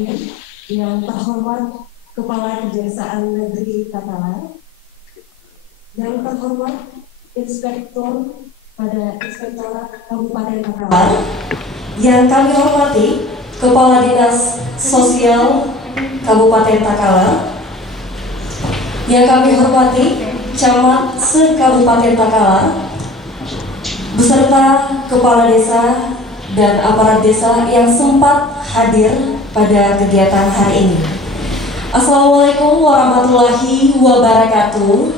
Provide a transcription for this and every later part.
Amin. Yang terhormat Kepala Kejaksaan Negeri Takalar, yang terhormat Inspektur pada Inspektorat Kabupaten Takalar, yang kami hormati Kepala Dinas Sosial Kabupaten Takalar, yang kami hormati Camat se-Kabupaten Takalar, beserta Kepala Desa dan aparat desa yang sempat hadir pada kegiatan hari ini. Assalamualaikum warahmatullahi wabarakatuh.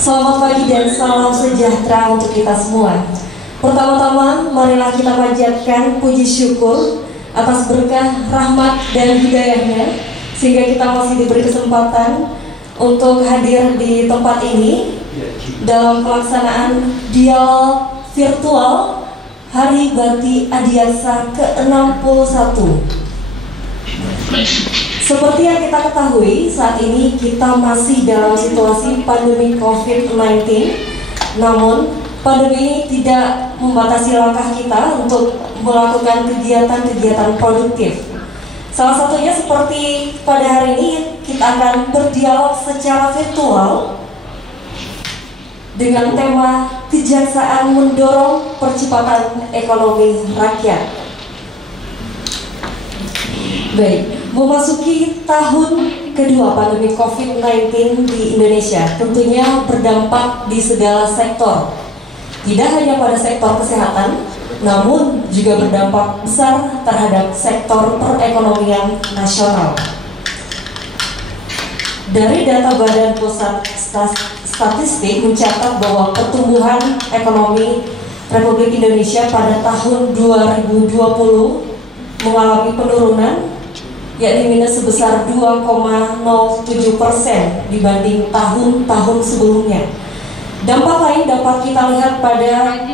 Selamat pagi dan salam sejahtera untuk kita semua. Pertama-tama, marilah kita panjatkan puji syukur atas berkah, rahmat, dan hidayahnya, sehingga kita masih diberi kesempatan untuk hadir di tempat ini dalam pelaksanaan dialog virtual Hari Bakti Adiaksa ke-61. Seperti yang kita ketahui, saat ini kita masih dalam situasi pandemi COVID-19. Namun, pandemi ini tidak membatasi langkah kita untuk melakukan kegiatan-kegiatan produktif. Salah satunya seperti pada hari ini, kita akan berdialog secara virtual dengan tema Kejaksaan Mendorong Percepatan Ekonomi Rakyat. Baik, memasuki tahun kedua pandemi COVID-19 di Indonesia tentunya berdampak di segala sektor. Tidak hanya pada sektor kesehatan, namun juga berdampak besar terhadap sektor perekonomian nasional. Dari data Badan Pusat Statistik mencatat bahwa pertumbuhan ekonomi Republik Indonesia pada tahun 2020 mengalami penurunan, yakni minus sebesar 2,07% dibanding tahun-tahun sebelumnya. Dampak lain dapat kita lihat pada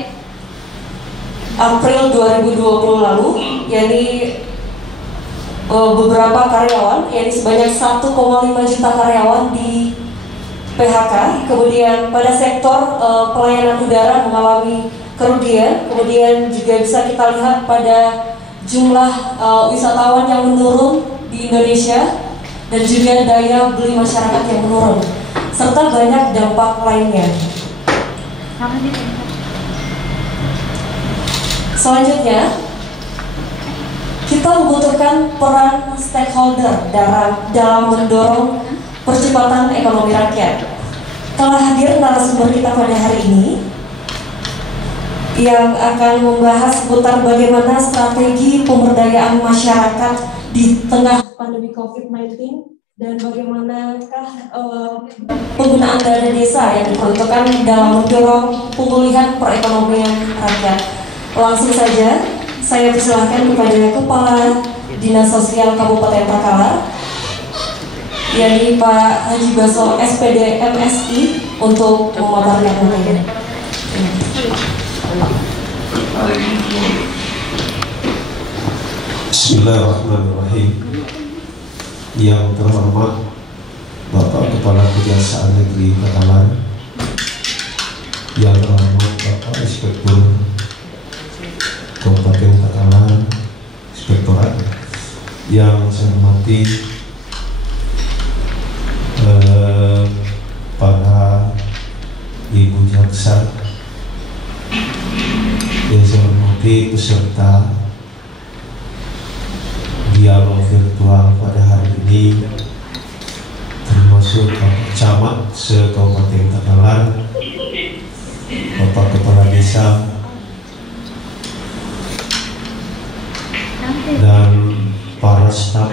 April 2020 lalu, yakni beberapa karyawan, yakni sebanyak 1,5 juta karyawan di PHK. Kemudian pada sektor pelayanan udara mengalami kerugian. Kemudian juga bisa kita lihat pada jumlah wisatawan yang menurun di Indonesia dan juga daya beli masyarakat yang menurun, serta banyak dampak lainnya. Selanjutnya, kita membutuhkan peran stakeholder dalam mendorong percepatan ekonomi rakyat. Telah hadir narasumber kita pada hari ini yang akan membahas seputar bagaimana strategi pemberdayaan masyarakat di tengah pandemi COVID-19 dan bagaimanakah penggunaan dana desa yang diperuntukkan dalam mendorong pemulihan perekonomian rakyat. Langsung saja saya persilahkan kepada Kepala Dinas Sosial Kabupaten Takalar, yakni Pak Haji Baso SPD MSI, untuk memaparkan materi. Bismillahirrahmanirrahim. Yang terhormat Bapak Kepala Kejaksaan Negeri Takalar, yang terhormat Bapak Inspektur Kabupaten Takalar, Inspektorat, yang saya hormati para Ibu Jaksa, yang saya hormati peserta dialog virtual pada hari ini, termasuk Bapak Camat se-Kabupaten Takalar, Bapak Kepala Desa, dan para staf.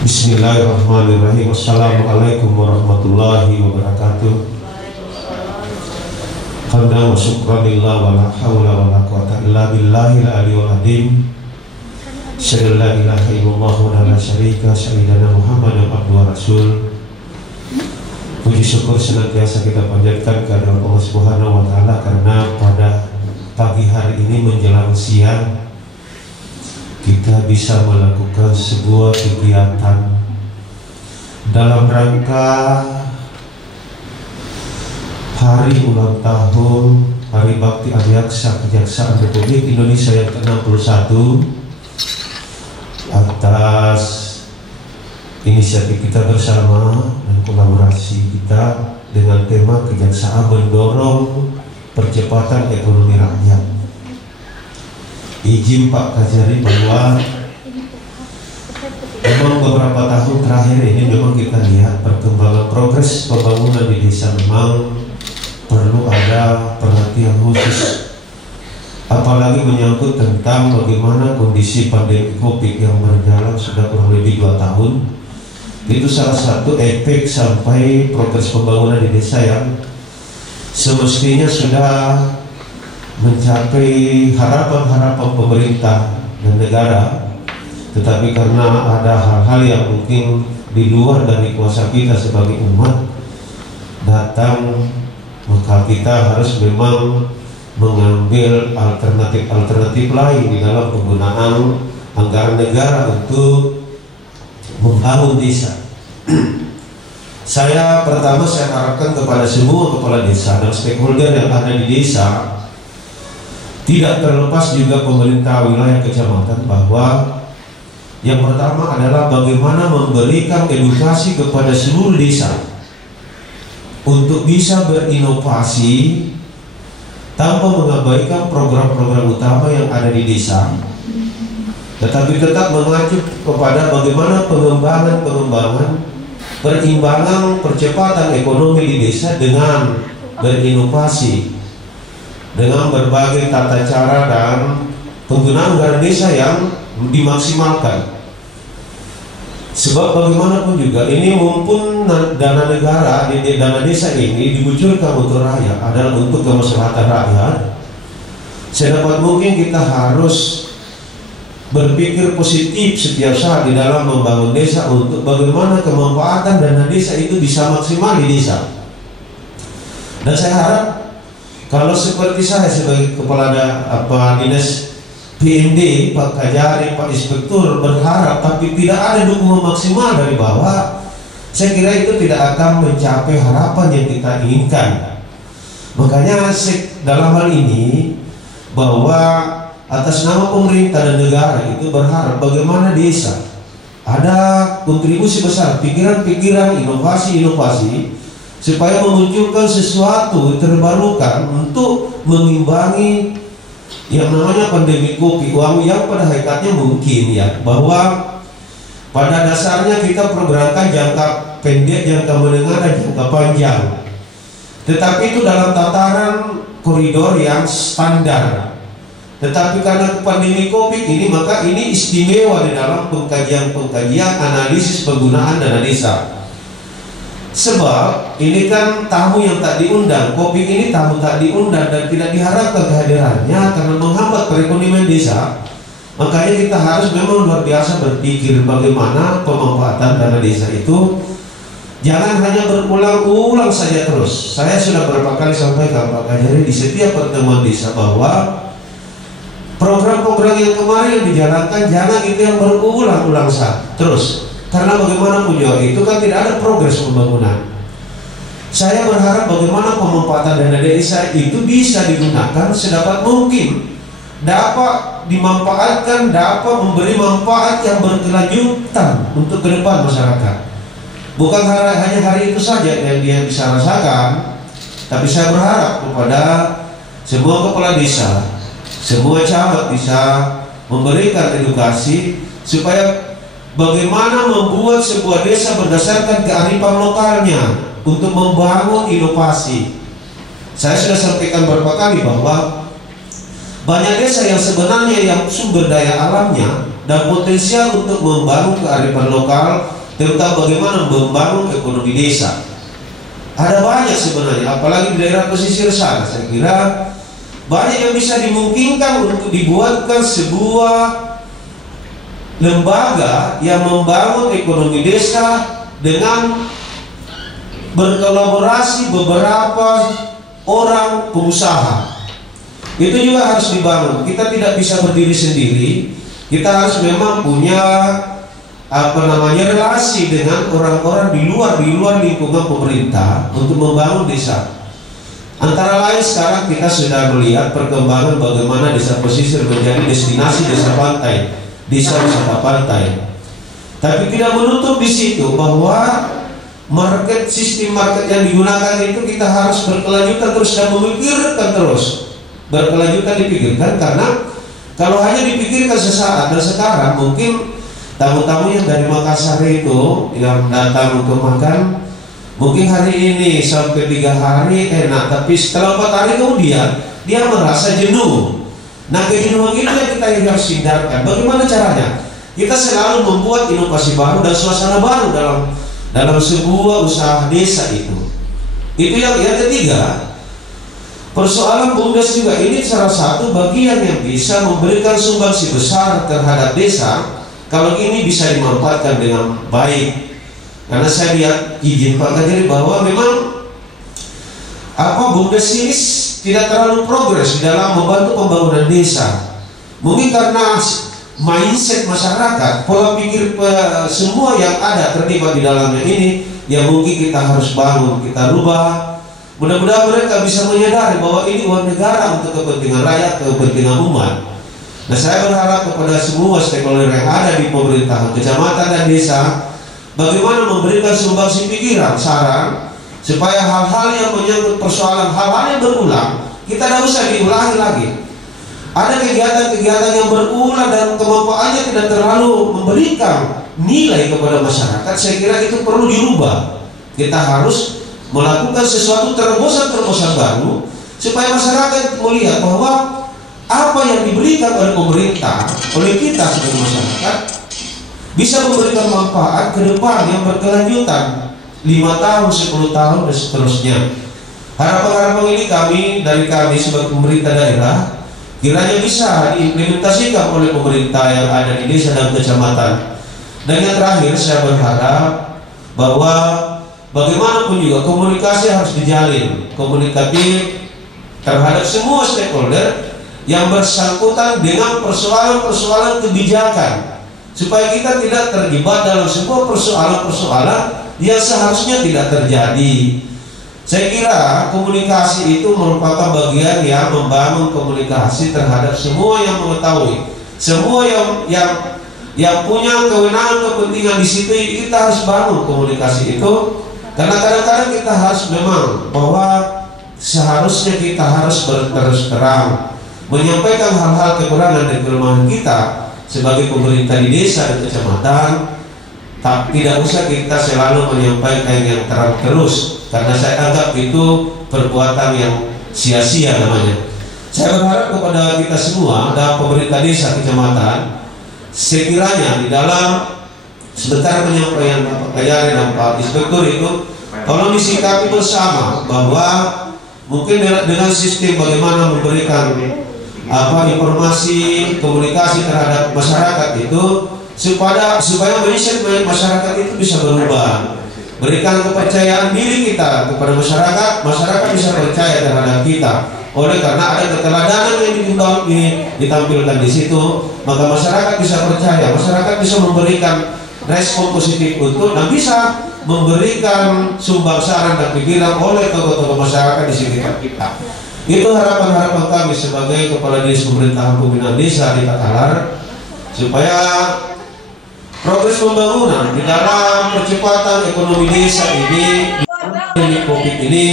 Bismillahirrahmanirrahim. Assalamualaikum warahmatullahi wabarakatuh. Hamdan wa syukran lillah wa la hawla wa la quwwata illa billahil aliyyil azim. Syahadu la ilaha illallah wa la syarika syahidana Muhammadan abduhu wa rasul. Puji syukur senantiasa kita panjatkan kepada Allah Subhanahu wa taala, karena pada pagi hari ini menjelang siang kita bisa melakukan sebuah kegiatan dalam rangka hari ulang tahun Hari Bakti Adiaksa Kejaksaan Republik Indonesia yang ke-61 atas inisiatif kita bersama dan kolaborasi kita dengan tema kejaksaan mendorong percepatan ekonomi rakyat. Izin Pak Kajari bahwa memang beberapa tahun terakhir ini memang kita lihat perkembangan progres pembangunan di desa memang perlu ada perhatian khusus, apalagi menyangkut tentang bagaimana kondisi pandemi COVID yang berjalan sudah kurang lebih 2 tahun. Itu salah satu efek sampai progres pembangunan di desa yang semestinya sudah mencapai harapan-harapan pemerintah dan negara, tetapi karena ada hal-hal yang mungkin di luar dari kuasa kita sebagai umat datang, maka kita harus memang mengambil alternatif lain di dalam penggunaan anggaran negara untuk membangun desa. Saya harapkan kepada semua kepala desa dan stakeholder yang ada di desa, tidak terlepas juga pemerintah wilayah kecamatan, bahwa yang pertama adalah bagaimana memberikan edukasi kepada seluruh desa untuk bisa berinovasi tanpa mengabaikan program-program utama yang ada di desa, tetapi tetap mengacu kepada bagaimana pengembangan perimbangan percepatan ekonomi di desa dengan berinovasi, dengan berbagai tata cara dan penggunaan anggaran desa yang dimaksimalkan. Sebab bagaimanapun juga ini mumpun dana negara, dana desa ini dikucurkan untuk rakyat, adalah untuk kemaslahatan rakyat. Sedapat mungkin kita harus berpikir positif setiap saat di dalam membangun desa untuk bagaimana kemanfaatan dana desa itu bisa maksimal di desa. Dan saya harap kalau seperti saya sebagai kepala dinas PMD, Pak Kajari, Pak Inspektur berharap tapi tidak ada dukungan maksimal dari bawah, saya kira itu tidak akan mencapai harapan yang kita inginkan. Makanya dalam hal ini bahwa atas nama pemerintah dan negara itu berharap bagaimana desa ada kontribusi besar, pikiran-pikiran, inovasi-inovasi supaya memunculkan sesuatu terbarukan untuk mengimbangi yang namanya pandemi COVID, yang pada hakikatnya mungkin ya bahwa pada dasarnya kita programkan jangka pendek, jangka menengah dan jangka panjang, tetapi itu dalam tataran koridor yang standar. Tetapi karena pandemi COVID ini, maka ini istimewa di dalam pengkajian analisis penggunaan dana desa. Sebab ini kan tamu yang tak diundang, COVID ini tamu tak diundang dan tidak diharapkan kehadirannya karena menghambat perekonomian desa. Makanya kita harus memang luar biasa berpikir bagaimana pemanfaatan dana desa itu jangan hanya berulang-ulang saja terus. Saya sudah beberapa kali sampaikan Pak Kajari di setiap pertemuan desa bahwa program-program yang kemarin yang dijalankan jangan itu yang berulang-ulang terus. Karena bagaimanapun juga itu kan tidak ada progres pembangunan. Saya berharap bagaimana pemanfaatan dana desa itu bisa digunakan sedapat mungkin, dapat dimanfaatkan, dapat memberi manfaat yang berkelanjutan untuk ke depan masyarakat. Bukan hanya hari itu saja yang dia bisa rasakan, tapi saya berharap kepada semua kepala desa, semua camat bisa memberikan edukasi supaya bagaimana membuat sebuah desa berdasarkan kearifan lokalnya untuk membangun inovasi. Saya sudah sampaikan beberapa kali bahwa banyak desa yang sebenarnya yang sumber daya alamnya dan potensial untuk membangun kearifan lokal, tentang bagaimana membangun ekonomi desa. Ada banyak sebenarnya, apalagi di daerah pesisir sana. Saya kira banyak yang bisa dimungkinkan untuk dibuatkan sebuah lembaga yang membangun ekonomi desa dengan berkolaborasi beberapa orang pengusaha. Itu juga harus dibangun. Kita tidak bisa berdiri sendiri. Kita harus memang punya relasi dengan orang-orang di luar lingkungan pemerintah untuk membangun desa. Antara lain sekarang kita sudah melihat perkembangan bagaimana desa pesisir menjadi destinasi desa pantai, desa wisata pantai. Tapi tidak menutup di situ bahwa sistem market yang digunakan itu kita harus berkelanjutan terus dan memikirkan terus. Berkelanjutan dipikirkan, karena kalau hanya dipikirkan sesaat dan sekarang, mungkin tamu-tamu yang dari Makassar itu yang datang untuk makan, mungkin hari ini sampai 3 hari enak, tapi setelah 4 hari kemudian dia merasa jenuh. Nah, kejenuhan itu yang kita harus hindarkan. Bagaimana caranya? Kita selalu membuat inovasi baru dan suasana baru dalam sebuah usaha desa itu. Itu yang ketiga. Persoalan BUMDes juga ini salah satu bagian yang bisa memberikan sumbangsi besar terhadap desa kalau ini bisa dimanfaatkan dengan baik. Karena saya lihat izin Pak Kajari bahwa memang BUMDes ini tidak terlalu progres di dalam membantu pembangunan desa. Mungkin karena mindset masyarakat, pola pikir semua yang ada terlibat di dalamnya ini, yang mungkin kita harus bangun, kita rubah. Mudah-mudahan mereka bisa menyadari bahwa ini uang negara untuk kepentingan rakyat, kepentingan umat. Nah, saya berharap kepada semua stakeholder yang ada di pemerintahan kecamatan dan desa, bagaimana memberikan sumbangsi pikiran, saran, supaya hal-hal yang menyangkut persoalan, hal-hal yang berulang, kita tidak usah diulangi lagi. Ada kegiatan-kegiatan yang berulang dan kemanfaatannya tidak terlalu memberikan nilai kepada masyarakat. Saya kira itu perlu dirubah. Kita harus melakukan sesuatu terobosan-terobosan baru supaya masyarakat melihat bahwa apa yang diberikan oleh pemerintah, oleh kita sebagai masyarakat, bisa memberikan manfaat ke depan yang berkelanjutan 5 tahun, 10 tahun dan seterusnya. Harapan-harapan ini dari kami sebagai pemerintah daerah kiranya bisa diimplementasikan oleh pemerintah yang ada di desa dan kecamatan. Dan yang terakhir, saya berharap bahwa bagaimanapun juga komunikasi harus dijalin, komunikatif terhadap semua stakeholder yang bersangkutan dengan persoalan-persoalan kebijakan, supaya kita tidak terlibat dalam sebuah persoalan-persoalan yang seharusnya tidak terjadi. Saya kira komunikasi itu merupakan bagian yang membangun komunikasi terhadap semua yang mengetahui, semua yang punya kewenangan kepentingan di situ. Kita harus bangun komunikasi itu, karena kadang-kadang kita harus memang bahwa seharusnya kita harus berterus terang menyampaikan hal-hal kekurangan dan kelemahan kita sebagai pemerintah di desa dan kecamatan. Tidak usah kita selalu menyampaikan yang terus, karena saya anggap itu perbuatan yang sia-sia namanya. Saya berharap kepada kita semua dan pemerintah desa kecamatan, sekiranya di dalam sebentar penyampaian Pak Kajari dan Pak Inspektur itu, tolong disikapi bersama bahwa mungkin dengan sistem bagaimana memberikan informasi, komunikasi terhadap masyarakat itu, supaya mindset masyarakat itu bisa berubah. Berikan kepercayaan diri kita kepada masyarakat, masyarakat bisa percaya terhadap kita. Oleh karena ada keteladanan yang ditampilkan di situ, maka masyarakat bisa percaya, masyarakat bisa memberikan respon positif untuk dan bisa memberikan sumbang saran dan pikiran oleh tokoh-tokoh masyarakat di sekitar kita. Itu harapan-harapan kami sebagai Kepala Dinas Pemerintahan Pembinaan Desa di Takalar, supaya progres pembangunan di dalam percepatan ekonomi desa ini di COVID ini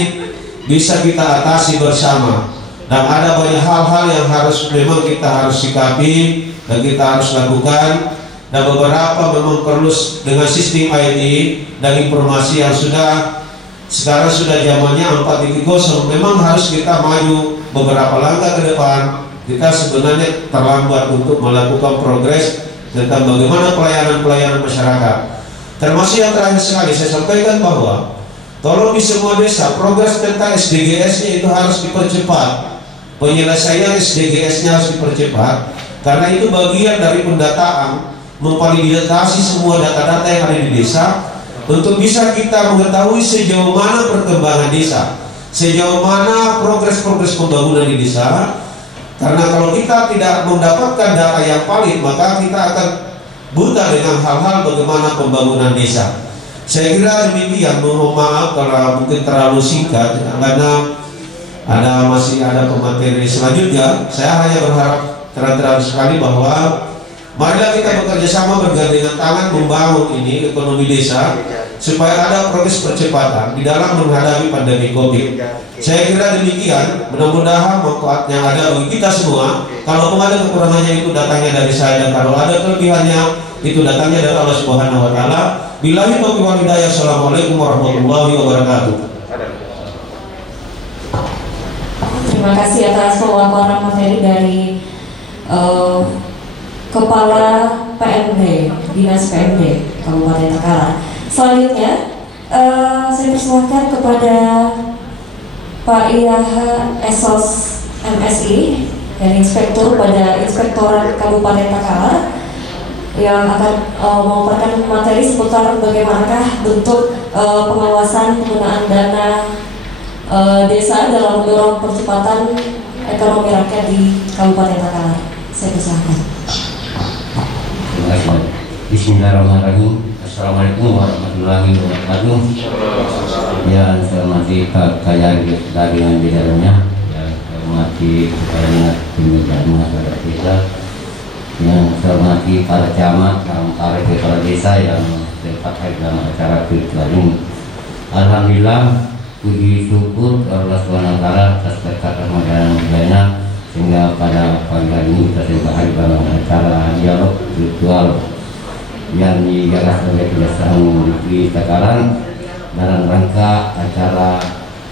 bisa kita atasi bersama. Dan ada banyak hal-hal yang memang kita harus sikapi dan kita harus lakukan. Dan beberapa memang perlu dengan sistem IT dan informasi yang sekarang sudah zamannya 4.0. Memang harus kita maju beberapa langkah ke depan. Kita sebenarnya terlambat untuk melakukan progres tentang bagaimana pelayanan masyarakat. Termasuk yang terakhir sekali saya sampaikan bahwa tolong di semua desa progres tentang SDGs-nya itu harus dipercepat. Penyelesaian SDGs-nya harus dipercepat, karena itu bagian dari pendataan, memvalidasi semua data-data yang ada di desa untuk bisa kita mengetahui sejauh mana perkembangan desa, sejauh mana progres pembangunan di desa. Karena kalau kita tidak mendapatkan data yang valid, maka kita akan buta dengan hal-hal bagaimana pembangunan desa. Saya kira demikian. Mohon maaf kalau mungkin terlalu singkat, karena masih ada pemateri selanjutnya. Saya hanya berharap terang-terang sekali bahwa marilah kita bekerja sama bergandengan tangan membangun ini ekonomi desa supaya ada progres percepatan di dalam menghadapi pandemi COVID. Saya kira demikian. Mudah-mudahan manfaat yang ada bagi kita semua. Kalau ada kekurangannya itu datangnya dari saya, dan kalau ada kelebihannya itu datangnya dari Allah Subhanahu Wa Taala. Billahi taufiq wal hidayah. Assalamualaikum warahmatullahi wabarakatuh. Terima kasih atas pemaparan materi dari Kepala PMD, Dinas PMD Kabupaten Takalar. Selanjutnya, saya persilakan kepada Pak Iyaha Esos MSI dan Inspektur pada Inspektorat Kabupaten Takalar yang akan memaparkan materi seputar bagaimanakah bentuk pengawasan penggunaan dana desa dalam mendorong percepatan ekonomi rakyat di Kabupaten Takalar. Saya persilakan. Terima kasih. Bismillahirrahmanirrahim. Assalamualaikum warahmatullahi wabarakatuh. Yang saya hormati Pak Kayari dari di dalamnya, yang saya hormati Kepala Dinas Pemberdayaan Masyarakat Desa, yang saya hormati para camat dan para kepala desa yang terlibat dalam acara virtual ini. Alhamdulillah, puji syukur Allah SWT atas berkat rahmat dan hidayahnya sehingga pada pagi hari ini kita dibahas dalam acara dialog virtual yang digagas oleh Kejaksaan Negeri Takalar dalam rangka acara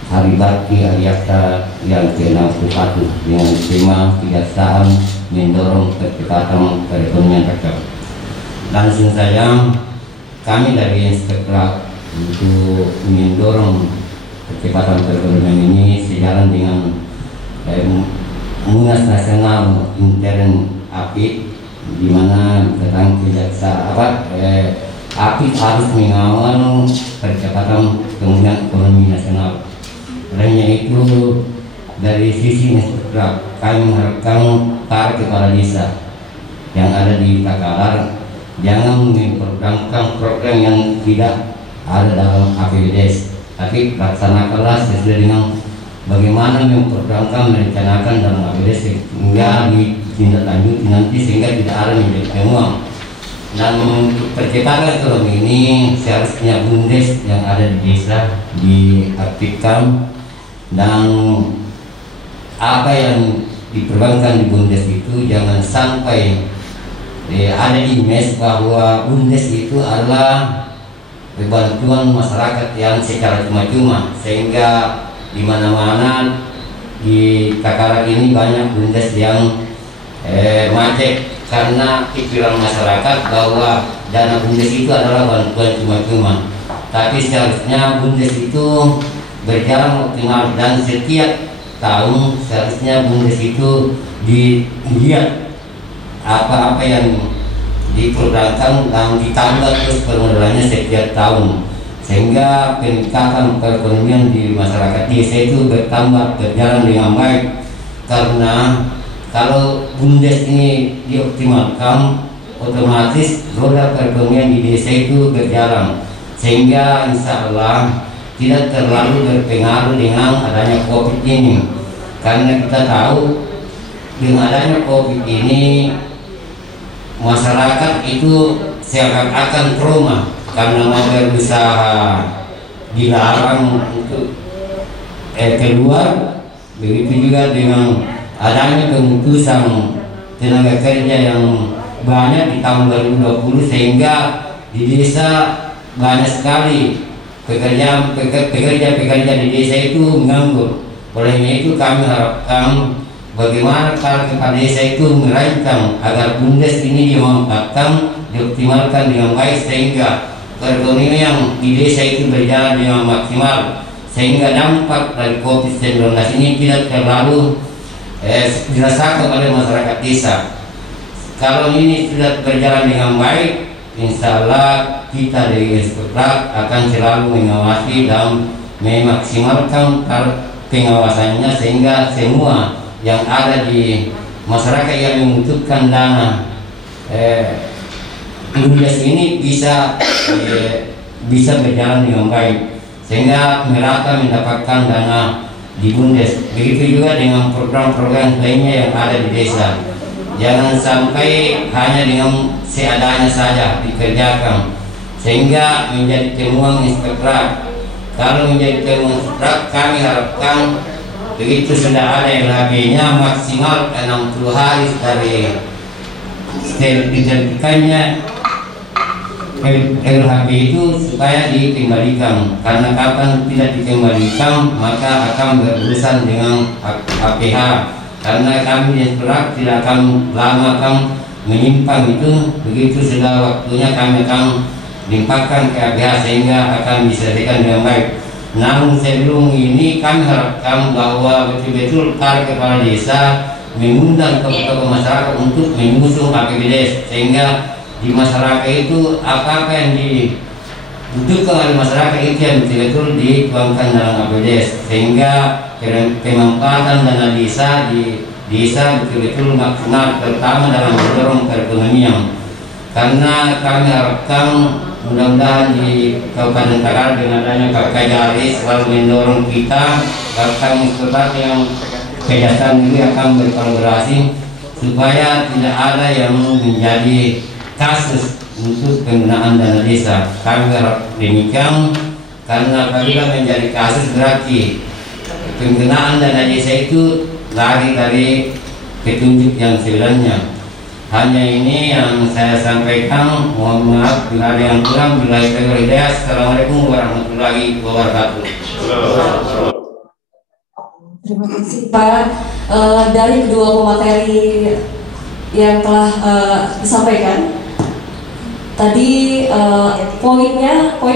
Hari Bakti Aryakta yang ke-61 dengan tema Kejaksaan mendorong percepatan perekonomian rakyat. Langsung saja, kami dari Inspektorat untuk mendorong percepatan perekonomian ini sejalan dengan Munas Nasional Intern APIK, di mana tentang kejaksaan APIK harus mengawal percepatan pemulihan ekonomi nasional. Lainnya itu dari sisi Inspektorat, kami mengharapkan para kepala desa yang ada di Takalar jangan memperjuangkan program yang tidak ada dalam APBDes, tapi laksanakanlah sesuai dengan bagaimana memperjuangkan merencanakan dalam APBDes sehingga ditindaklanjuti nanti sehingga tidak ada menjadi peluang. Dan untuk percepatan ekonomi ini seharusnya BUMDes yang ada di desa diaktifkan, dan apa yang diperbankan di BUMDes itu jangan sampai ada image bahwa BUMDes itu adalah bantuan masyarakat yang secara cuma-cuma, sehingga di mana-mana di Takalar ini banyak BUMDes yang macet karena pikiran masyarakat bahwa dana BUMDes itu adalah bantuan cuma-cuma. Tapi seharusnya BUMDes itu berjalan optimal, dan setiap tahun seharusnya BUMDes itu dilihat apa-apa yang diprogramkan dan ditambah terus permodalannya setiap tahun, sehingga peningkatan perekonomian di masyarakat desa itu bertambah, berjalan dengan baik. Karena kalau BUMDes ini dioptimalkan, otomatis roda perekonomian di desa itu berjalan, sehingga insya Allah tidak terlalu berpengaruh dengan adanya COVID ini. Karena kita tahu dengan adanya COVID ini masyarakat itu seakan-akan trauma karena mau berusaha dilarang untuk keluar. Begitu juga dengan adanya keputusan tenaga kerja yang banyak di tahun 2020, sehingga di desa banyak sekali pekerja di desa itu menganggur. Olehnya itu kami harapkan bagaimana kalau kepala desa itu merancang agar BUMDes ini dimanfaatkan, dioptimalkan dengan baik, sehingga perekonomian yang di desa itu berjalan dengan maksimal, sehingga dampak dari COVID-19 ini tidak terlalu dirasakan oleh masyarakat desa. Kalau ini sudah berjalan dengan baik, insya Allah kita dari Inspektorat akan selalu mengawasi dan memaksimalkan pengawasannya, sehingga semua yang ada di masyarakat yang membutuhkan dana BUMDes ini bisa berjalan dengan baik, sehingga mereka mendapatkan dana di BUMDes. Begitu juga dengan program-program lainnya yang ada di desa. Jangan sampai hanya dengan seadanya saja dikerjakan, sehingga menjadi temuan inspektorat. Kalau menjadi temuan inspektorat, kami harapkan begitu sudah ada LHB-nya maksimal 60 hari dari diterbitkannya LHB itu supaya dikembalikan, karena kapan tidak dikembalikan maka akan berurusan dengan APH, karena kami inspektorat tidak akan lama akan menyimpan itu. Begitu sudah waktunya kami akan limpahkan ke APH sehingga akan diselesaikan dengan baik. Namun sebelum ini kami harapkan bahwa betul-betul para kepala desa mengundang tokoh-tokoh masyarakat untuk mengusung APBDes, sehingga di masyarakat itu apa yang dibutuhkan oleh masyarakat itu yang betul-betul dituangkan dalam APBDes, sehingga pemanfaatan dana desa di desa betul-betul maksimal, terutama dalam mendorong perekonomian. Karena kami harapkan mudah-mudahan di Kabupaten Takara dengan adanya KPK Jari selalu mendorong kita kami seperti yang kejaksaan ini akan berkolaborasi supaya tidak ada yang menjadi kasus untuk penggunaan dana desa. Kami harap demikian, karena apabila menjadi kasus berarti penggunaan dana desa itu lari dari petunjuk yang sebenarnya. Hanya ini yang saya sampaikan. Mohon maaf bila ada yang kurang. Bila hidayah. Assalamualaikum warahmatullahi wabarakatuh. Terima kasih Pak. Dari kedua pemateri yang telah disampaikan tadi, poin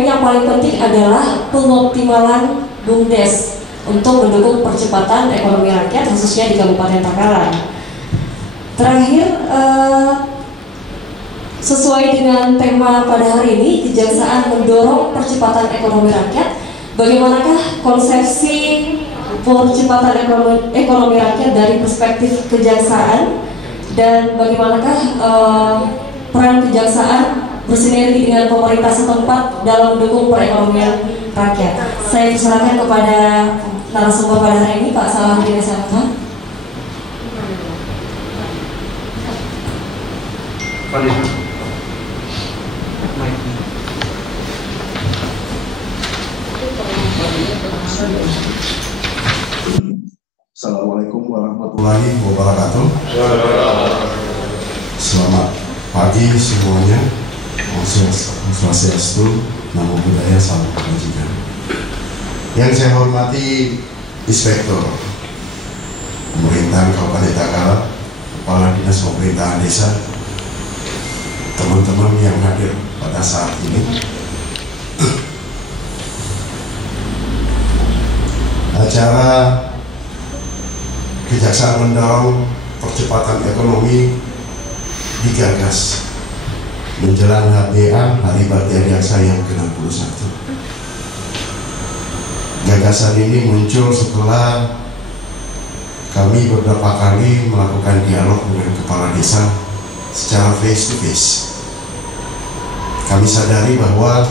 yang paling penting adalah pengoptimalan BUMDes untuk mendukung percepatan ekonomi rakyat khususnya di Kabupaten Takalar. Terakhir, sesuai dengan tema pada hari ini, kejaksaan mendorong percepatan ekonomi rakyat. Bagaimanakah konsepsi percepatan ekonomi rakyat dari perspektif kejaksaan, dan bagaimanakah peran kejaksaan bersinergi dengan pemerintah setempat dalam mendukung perekonomian rakyat? Saya persilakan kepada narasumber pada hari ini, Pak Salahuddin Esamaha. Assalamualaikum warahmatullahi wabarakatuh. Selamat pagi semuanya. Om Swastiastu, Namo Buddhaya, salam kebajikan. Yang saya hormati Inspektur Pemerintahan Kabupaten Takara, Kepala Dinas Pemerintahan Desa, teman-teman yang hadir pada saat ini. Acara kejaksaan mendorong percepatan ekonomi digagas menjelang HBA, Hari Bakti Adiaksa yang ke-61. Gagasan ini muncul setelah kami beberapa kali melakukan dialog dengan kepala desa secara face to face. Kami sadari bahwa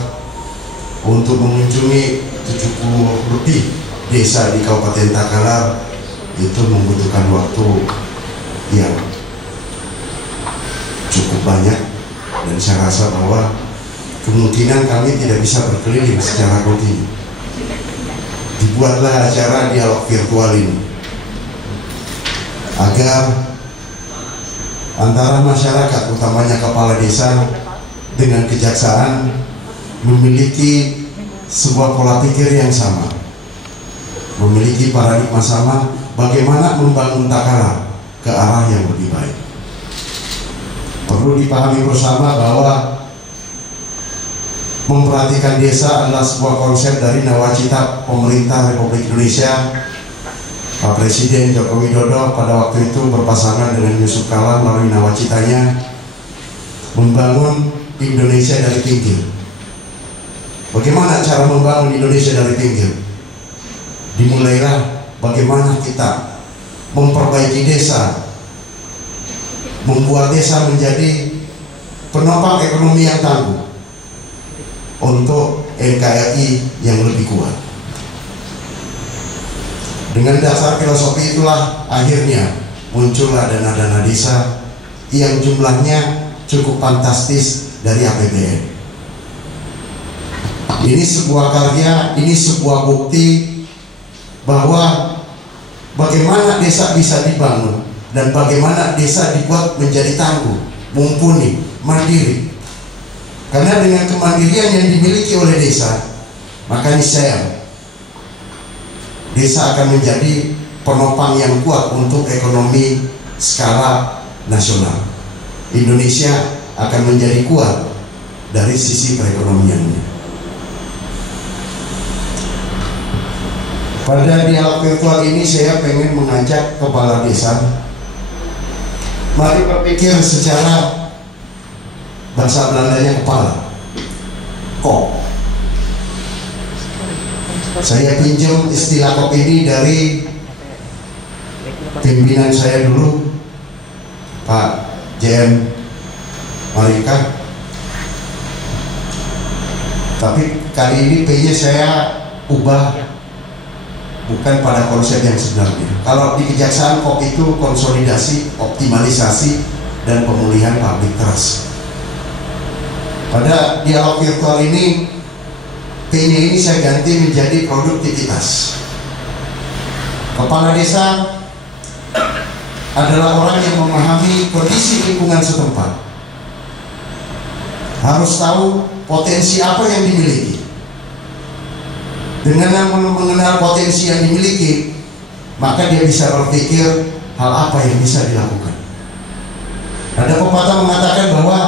untuk mengunjungi 70 lebih desa di Kabupaten Takalar itu membutuhkan waktu yang cukup banyak, dan saya rasa bahwa kemungkinan kami tidak bisa berkeliling secara kontinu. Dibuatlah acara dialog virtual ini agar antara masyarakat, utamanya kepala desa dengan kejaksaan, memiliki sebuah pola pikir yang sama, memiliki paradigma sama bagaimana membangun Takara ke arah yang lebih baik. Perlu dipahami bersama bahwa memperhatikan desa adalah sebuah konsep dari nawacita pemerintah Republik Indonesia. Pak Presiden Joko Widodo pada waktu itu berpasangan dengan Yusuf Kala melalui nawacitanya membangun Indonesia dari pinggir. Bagaimana cara membangun Indonesia dari pinggir? Dimulailah bagaimana kita memperbaiki desa, membuat desa menjadi penopang ekonomi yang tangguh untuk NKRI yang lebih kuat. Dengan dasar filosofi itulah akhirnya muncullah dana-dana desa yang jumlahnya cukup fantastis dari APBN. Ini sebuah karya, ini sebuah bukti bahwa bagaimana desa bisa dibangun dan bagaimana desa dibuat menjadi tangguh, mumpuni, mandiri. Karena dengan kemandirian yang dimiliki oleh desa, maka niscaya desa akan menjadi penopang yang kuat untuk ekonomi skala nasional. Indonesia akan menjadi kuat dari sisi perekonomiannya. Pada dialog virtual ini saya pengen mengajak kepala desa, mari berpikir secara bahasa Belandanya kepala, kok. Saya pinjam istilah kok ini dari pimpinan saya dulu, Pak JM Marika. Tapi kali ini P-nya saya ubah, bukan pada konsep yang sebenarnya. Kalau di kejaksaan kok itu konsolidasi, optimalisasi, dan pemulihan public trust. Pada dialog virtual ini, P-nya ini saya ganti menjadi produktivitas. Kepala desa adalah orang yang memahami kondisi lingkungan setempat, harus tahu potensi apa yang dimiliki. Dengan mengenal potensi yang dimiliki, maka dia bisa berpikir hal apa yang bisa dilakukan. Ada pepatah mengatakan bahwa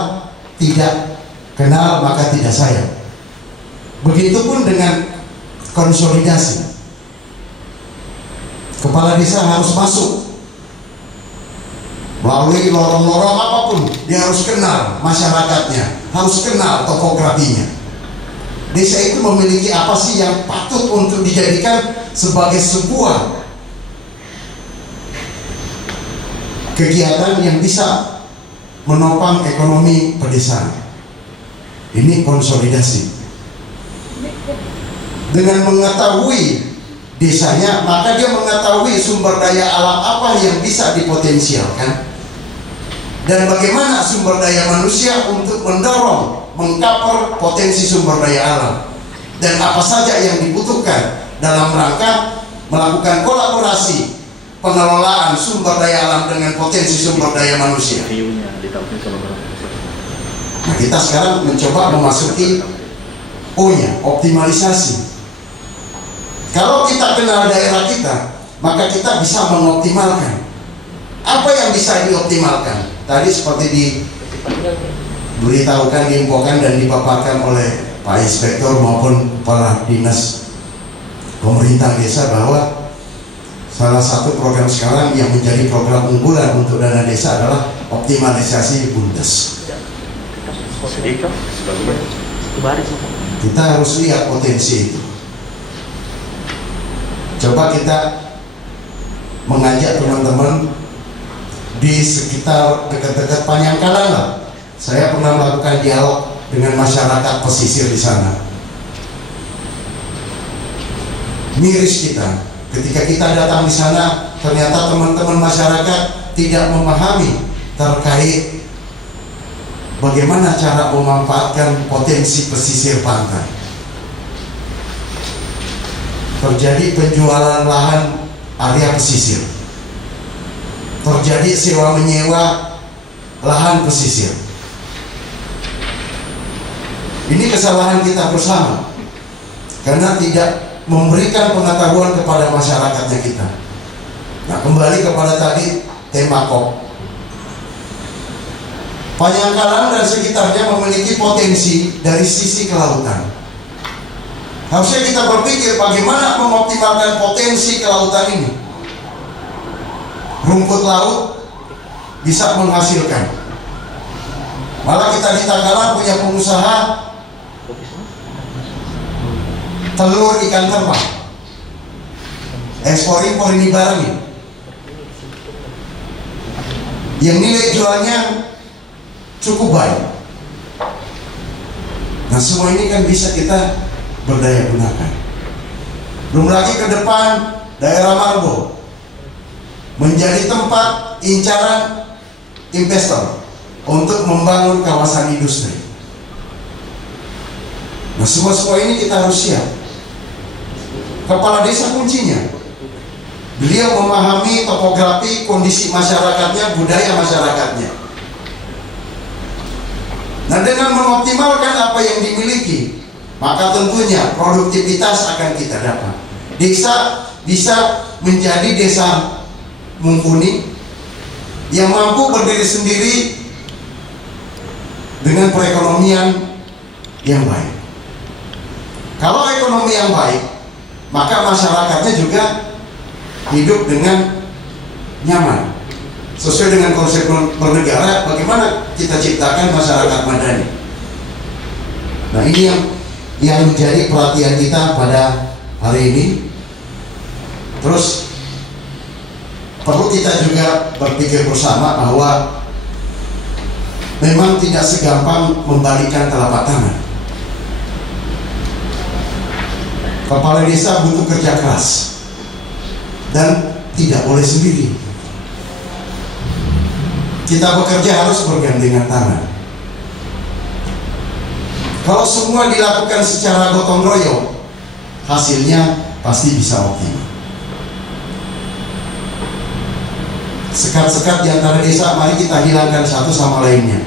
tidak kenal maka tidak sayang. Begitupun dengan konsolidasi. Kepala desa harus masuk melalui lorong-lorong apapun. Dia harus kenal masyarakatnya, harus kenal topografinya. Desa itu memiliki apa sih yang patut untuk dijadikan sebagai sebuah kegiatan yang bisa menopang ekonomi pedesaan. Ini konsolidasi. Dengan mengetahui desanya, maka dia mengetahui sumber daya alam apa yang bisa dipotensialkan dan bagaimana sumber daya manusia untuk mendorong, mengcover potensi sumber daya alam, dan apa saja yang dibutuhkan dalam rangka melakukan kolaborasi pengelolaan sumber daya alam dengan potensi sumber daya manusia. Nah, kita sekarang mencoba memasuki O-nya, optimalisasi. Kalau kita kenal daerah kita, maka kita bisa mengoptimalkan. Apa yang bisa dioptimalkan? Tadi seperti diberitahukan, diinfokan dan dipaparkan oleh Pak Inspektur maupun kepala dinas pemerintah desa bahwa salah satu program sekarang yang menjadi program unggulan untuk dana desa adalah optimalisasi BUMDes. Kita harus lihat potensi itu. Coba kita mengajak teman-teman di sekitar dekat-dekat Panyangkalan lah. Saya pernah melakukan dialog dengan masyarakat pesisir di sana. Miris kita ketika kita datang di sana, ternyata teman-teman masyarakat tidak memahami terkait bagaimana cara memanfaatkan potensi pesisir pantai. Terjadi penjualan lahan area pesisir, terjadi sewa menyewa lahan pesisir. Ini kesalahan kita bersama karena tidak memberikan pengetahuan kepada masyarakatnya kita. Nah, kembali kepada tadi tema KOP. Panyangkalan dan sekitarnya memiliki potensi dari sisi kelautan. Harusnya kita berpikir bagaimana mengoptimalkan potensi kelautan ini. Rumput laut bisa menghasilkan. Malah kita di Tanggalan punya pengusaha telur ikan terbang. Ekspor-impor ini barang ini. Yang nilai jualnya cukup baik. Nah, semua ini kan bisa kita berdaya gunakan. Belum lagi ke depan daerah Margo menjadi tempat incaran investor untuk membangun kawasan industri. Nah, semua ini kita harus siap. Kepala desa kuncinya, beliau memahami topografi, kondisi masyarakatnya, budaya masyarakatnya. Nah, dengan mengoptimalkan apa yang dimiliki, maka tentunya produktivitas akan kita dapat. Desa bisa menjadi desa mumpuni yang mampu berdiri sendiri dengan perekonomian yang baik. Kalau ekonomi yang baik, maka masyarakatnya juga hidup dengan nyaman. Sesuai dengan konsep bernegara, bagaimana kita ciptakan masyarakat madani. Nah, ini yang menjadi perhatian kita pada hari ini. Terus perlu kita juga berpikir bersama bahwa memang tidak segampang membalikkan telapak tangan. Kepala desa butuh kerja keras dan tidak boleh sendiri. Kita bekerja harus bergandengan tangan. Kalau semua dilakukan secara gotong royong, hasilnya pasti bisa optimal. Sekat-sekat di antara desa, mari kita hilangkan satu sama lainnya.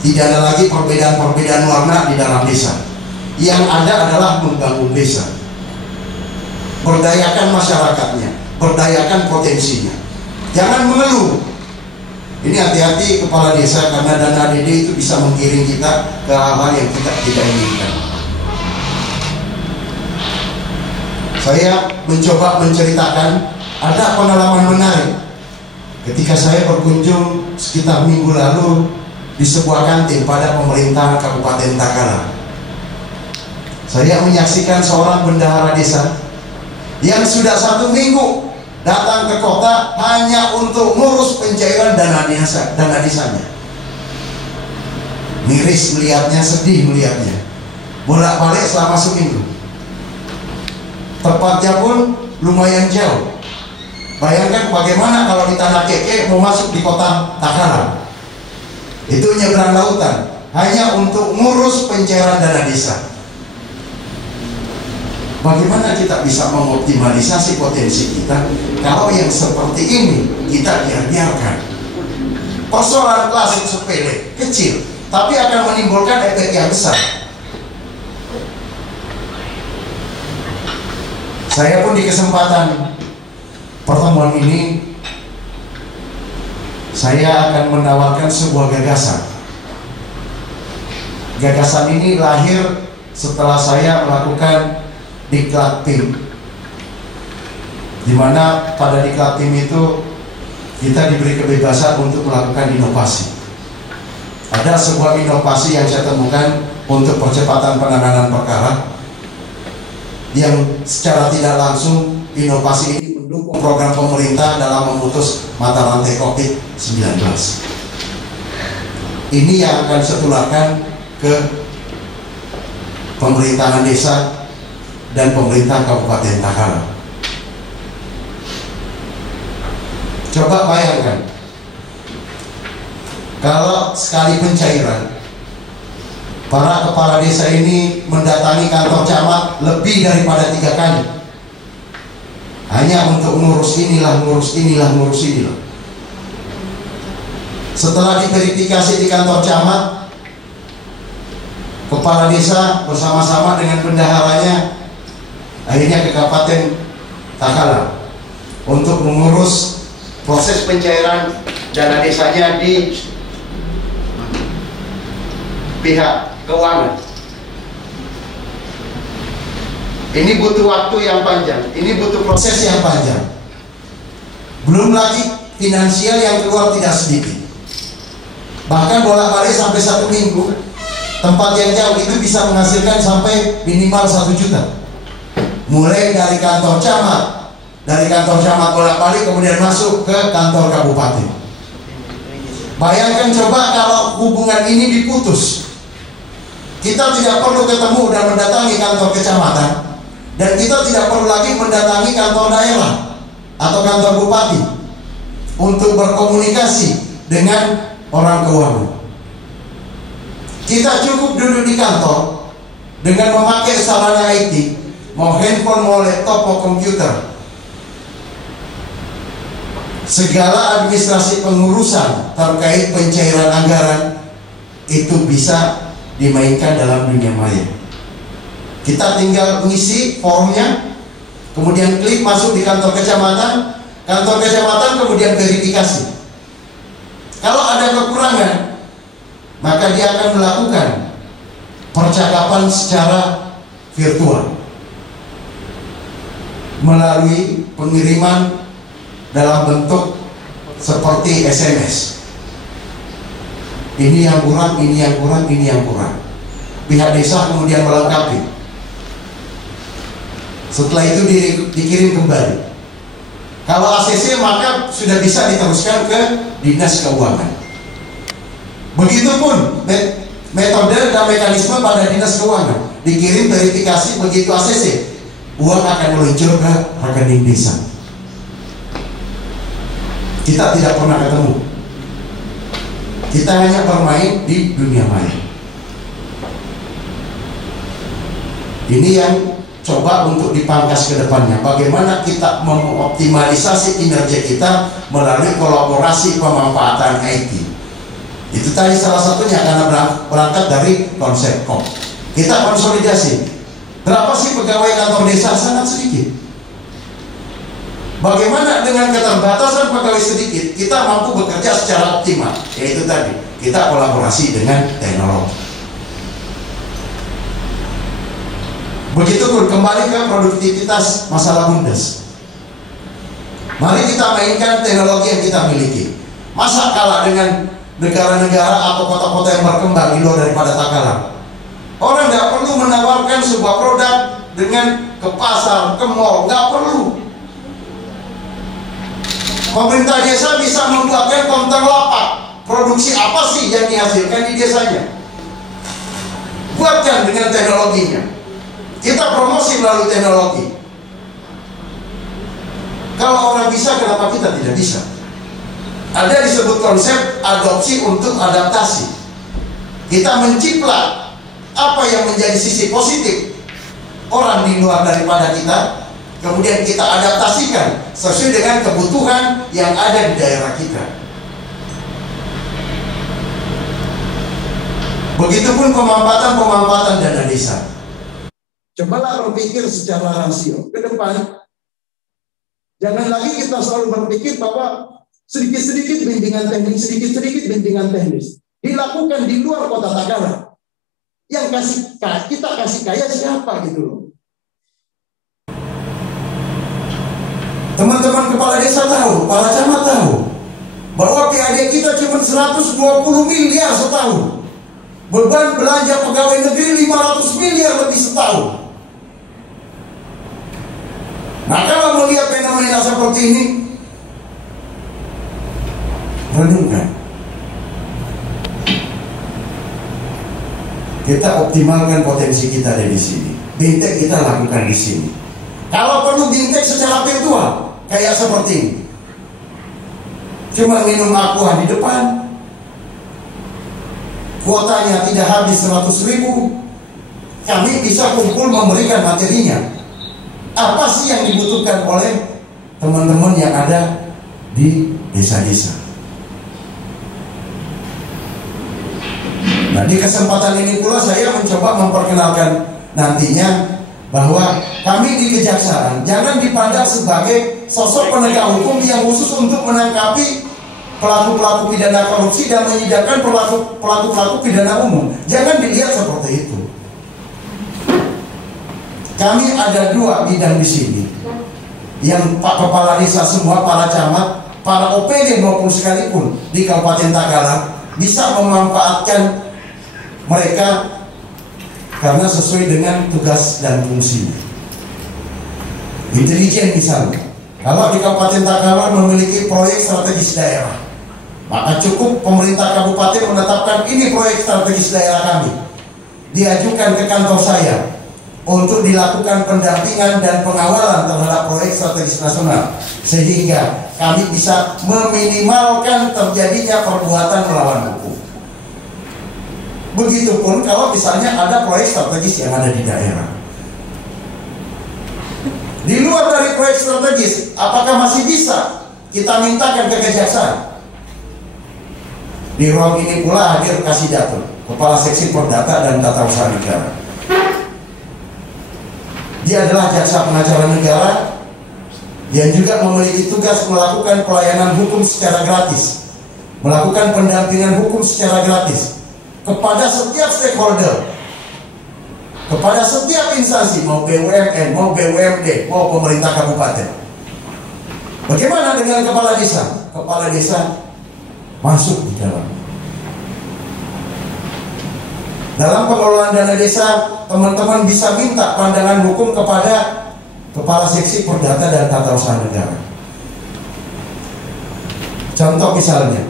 Tidak ada lagi perbedaan-perbedaan warna di dalam desa. Yang ada adalah membangun desa. Berdayakan masyarakatnya, berdayakan potensinya. Jangan mengeluh. Ini hati-hati kepala desa, karena dana DD itu bisa menggiring kita ke hal-hal yang kita tidak inginkan. Saya mencoba menceritakan ada pengalaman menarik ketika saya berkunjung sekitar minggu lalu di sebuah kantin pada pemerintahan Kabupaten Takalar. Saya menyaksikan seorang bendahara desa yang sudah 1 minggu datang ke kota hanya untuk ngurus pencairan dana desanya. Miris melihatnya, sedih melihatnya. Bolak-balik selama seminggu. Tempatnya pun lumayan jauh. Bayangkan bagaimana kalau di Tanah Keke mau masuk di kota Takalar. Itu nyebrang lautan hanya untuk ngurus pencairan dana desa. Bagaimana kita bisa mengoptimalisasi potensi kita kalau yang seperti ini kita biarkan? Persoalan klasik sepele, kecil, tapi akan menimbulkan efek yang besar. Saya pun di kesempatan pertemuan ini, saya akan menawarkan sebuah gagasan. Gagasan ini lahir setelah saya melakukan Diklat Tim, dimana pada Diklat Tim itu kita diberi kebebasan untuk melakukan inovasi. Ada sebuah inovasi yang saya temukan untuk percepatan penanganan perkara, yang secara tidak langsung inovasi ini mendukung program pemerintah dalam memutus mata rantai COVID-19. Ini yang akan saya tularkan ke pemerintahan desa dan pemerintah Kabupaten Takalar. Coba bayangkan, kalau sekali pencairan, para kepala desa ini mendatangi kantor camat lebih daripada 3 kali, hanya untuk ngurus inilah, ngurus inilah, ngurus inilah. Setelah diverifikasi di kantor camat, kepala desa bersama-sama dengan bendaharanya akhirnya ke Kabupaten Takalar untuk mengurus proses pencairan dana desanya di pihak keuangan. Ini butuh waktu yang panjang, ini butuh proses yang panjang. Belum lagi finansial yang keluar tidak sedikit. Bahkan bolak-balik sampai 1 minggu, tempat yang jauh itu bisa menghasilkan sampai minimal 1 juta. Mulai dari kantor camat, bolak-balik kemudian masuk ke kantor kabupaten. Bayangkan coba kalau hubungan ini diputus. Kita tidak perlu ketemu dan mendatangi kantor kecamatan, dan kita tidak perlu lagi mendatangi kantor daerah. atau kantor bupati untuk berkomunikasi dengan orang keuangan. Kita cukup duduk di kantor dengan memakai sarana IT, mau handphone, mau laptop, mau komputer. Segala administrasi pengurusan terkait pencairan anggaran itu bisa dimainkan dalam dunia maya. Kita tinggal mengisi formnya, kemudian klik masuk di kantor kecamatan kemudian verifikasi. Kalau ada kekurangan, maka dia akan melakukan percakapan secara virtual melalui pengiriman dalam bentuk seperti SMS. Ini yang kurang, ini yang kurang, ini yang kurang. Pihak desa kemudian melengkapi. Setelah itu dikirim kembali. Kalau ACC maka sudah bisa diteruskan ke Dinas Keuangan. Begitupun metode dan mekanisme pada Dinas Keuangan. Dikirim verifikasi, begitu ACC, uang akan meluncur ke rekening desa. Kita tidak pernah ketemu. Kita hanya bermain di dunia maya. Ini yang coba untuk dipangkas ke depannya. Bagaimana kita mengoptimalisasi kinerja kita melalui kolaborasi pemanfaatan IT. Itu tadi salah satunya karena berangkat dari konsep KOM. Kita konsolidasi. Berapa sih pegawai kantor desa? Sangat sedikit. Bagaimana dengan keterbatasan pegawai sedikit kita mampu bekerja secara optimal? Yaitu tadi, kita kolaborasi dengan teknologi. Begitupun kembali ke produktivitas masalah bundes. Mari kita mainkan teknologi yang kita miliki. Masa kalah dengan negara-negara atau kota-kota yang berkembang di luar daripada Takalar? Orang nggak perlu menawarkan sebuah produk dengan ke pasar, ke mall, nggak perlu. Pemerintah desa bisa membuatkan konten lapak. Produksi apa sih yang dihasilkan di desanya? Buatkan dengan teknologinya. Kita promosi melalui teknologi. Kalau orang bisa, kenapa kita tidak bisa? Ada disebut konsep adopsi untuk adaptasi. Kita menciplak apa yang menjadi sisi positif orang di luar daripada kita, kemudian kita adaptasikan sesuai dengan kebutuhan yang ada di daerah kita. Begitupun pemanfaatan dana desa. Cobalah berpikir secara rasio ke depan. Jangan lagi kita selalu berpikir bahwa sedikit-sedikit bimbingan teknis, sedikit-sedikit bimbingan teknis dilakukan di luar kota Takalar. Yang kita kasih kaya siapa gitu loh. Teman-teman kepala desa tahu, para camat tahu bahwa PAD kita cuma 120 miliar setahun. Beban belanja pegawai negeri 500 miliar lebih setahun. Nah, kalau melihat fenomena seperti ini, renungkan. Kita optimalkan potensi kita ada di sini. Bintek kita lakukan di sini. Kalau perlu bintek secara virtual, kayak seperti ini. Cuma minum aqua di depan. Kuotanya tidak habis 100.000. Kami bisa kumpul memberikan materinya. Apa sih yang dibutuhkan oleh teman-teman yang ada di desa-desa? Nah, di kesempatan ini pula saya mencoba memperkenalkan nantinya bahwa kami di Kejaksaan jangan dipandang sebagai sosok penegak hukum yang khusus untuk menangkapi pelaku-pelaku pidana korupsi dan menyidangkan pelaku-pelaku pidana umum. Jangan dilihat seperti itu. Kami ada dua bidang di sini, yang Pak Kepala Desa semua, para camat, para OPD maupun sekalipun di Kabupaten Takalar bisa memanfaatkan mereka karena sesuai dengan tugas dan fungsinya. Intelijen misalnya, kalau di Kabupaten Takalar memiliki proyek strategis daerah, maka cukup pemerintah kabupaten menetapkan ini proyek strategis daerah kami, diajukan ke kantor saya. untuk dilakukan pendampingan dan pengawalan terhadap proyek strategis nasional, sehingga kami bisa meminimalkan terjadinya perbuatan melawan hukum. Begitupun kalau misalnya ada proyek strategis yang ada di daerah. Di luar dari proyek strategis, apakah masih bisa kita mintakan ke kejaksaan? Di ruang ini pula hadir Kasidatul, Kepala Seksi Perdata dan Tata Usaha Negara. Dia adalah jaksa pengacara negara yang juga memiliki tugas melakukan pelayanan hukum secara gratis, melakukan pendampingan hukum secara gratis kepada setiap stakeholder, kepada setiap instansi, mau BUMN, mau BUMD, mau pemerintah kabupaten. Bagaimana dengan kepala desa? Kepala desa masuk di dalam. Dalam pengelolaan dana desa, teman-teman bisa minta pandangan hukum kepada Kepala Seksi Perdata dan Tata Usaha Negara. Contoh misalnya,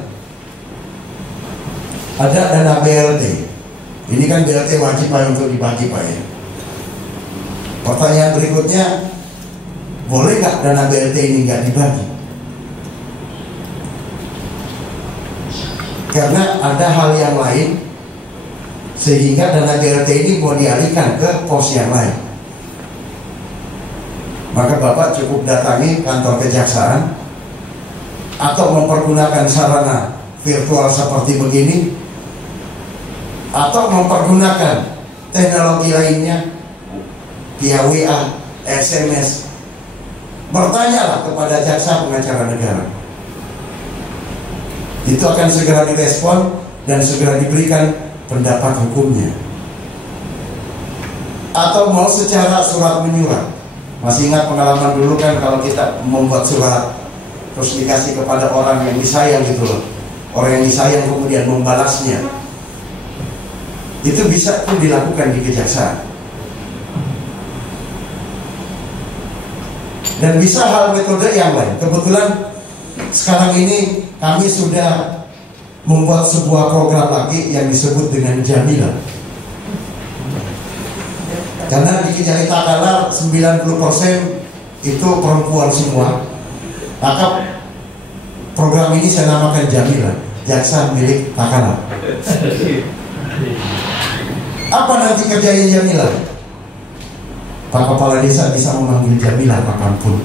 ada dana BLT. Ini kan BLT wajib Pak untuk dibagi Pak ya. Pertanyaan berikutnya, boleh nggak dana BLT ini nggak dibagi? Karena ada hal yang lain, sehingga dana BLT ini mau dialihkan ke pos yang lain. Maka Bapak cukup datangi kantor kejaksaan atau mempergunakan sarana virtual seperti begini, atau mempergunakan teknologi lainnya via WA, SMS. Bertanyalah kepada jaksa pengacara negara. Itu akan segera direspon dan segera diberikan pendapat hukumnya. Atau mau secara surat menyurat. Masih ingat pengalaman dulu kan, kalau kita membuat surat terus dikasih kepada orang yang disayang gitu loh. Orang yang disayang kemudian membalasnya. Itu bisa pun dilakukan di kejaksaan. Dan bisa hal metode yang lain. Kebetulan sekarang ini kami sudah membuat sebuah program lagi yang disebut dengan Jamilah. Karena di Kijali Takalar 90% itu perempuan semua. Maka program ini saya namakan Jamilah, jaksa milik Takalar. Apa nanti kerjanya Jamilah? Pak Kepala Desa bisa memanggil Jamilah kapanpun,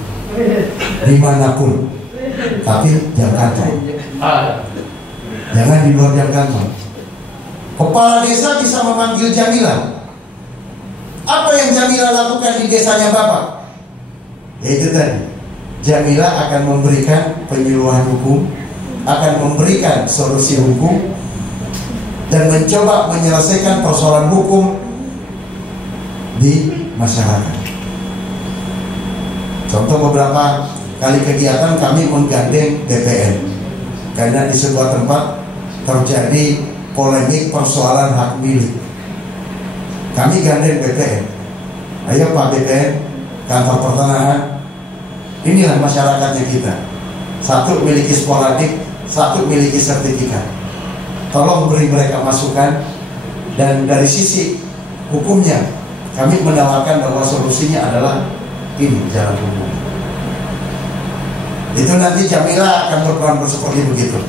dimanapun, tapi jam kantor. Jangan di luar jam kantor. Kepala Desa bisa memanggil Jamilah. Apa yang Jamilah lakukan di desanya Bapak? Yaitu tadi, Jamilah akan memberikan penyuluhan hukum, akan memberikan solusi hukum, dan mencoba menyelesaikan persoalan hukum di masyarakat. Contoh beberapa kali kegiatan kami menggandeng BPN, karena di sebuah tempat terjadi polemik persoalan hak milik. Kami gandeng BPN. Ayo Pak BPN, kantor pertanahan, inilah masyarakatnya kita. Satu miliki sporadik, satu miliki sertifikat. Tolong beri mereka masukan. Dan dari sisi hukumnya, kami menawarkan bahwa solusinya adalah ini, jalan hukum. Itu nanti Jamilah akan berperan seperti begitu.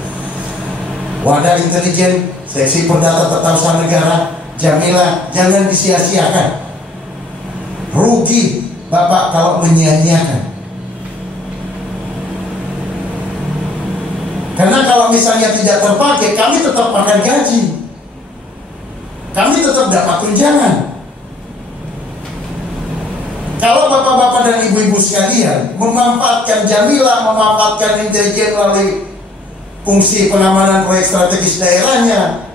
Wadah intelijen, seksi perdata tata usaha negara, Jamilah jangan disia-siakan. Rugi Bapak kalau menyia-nyiakan. Karena kalau misalnya tidak terpakai, kami tetap makan gaji, kami tetap dapat tunjangan. Kalau bapak-bapak dan ibu-ibu sekalian memanfaatkan Jamilah, memanfaatkan intelijen melalui fungsi pengamanan proyek strategis daerahnya,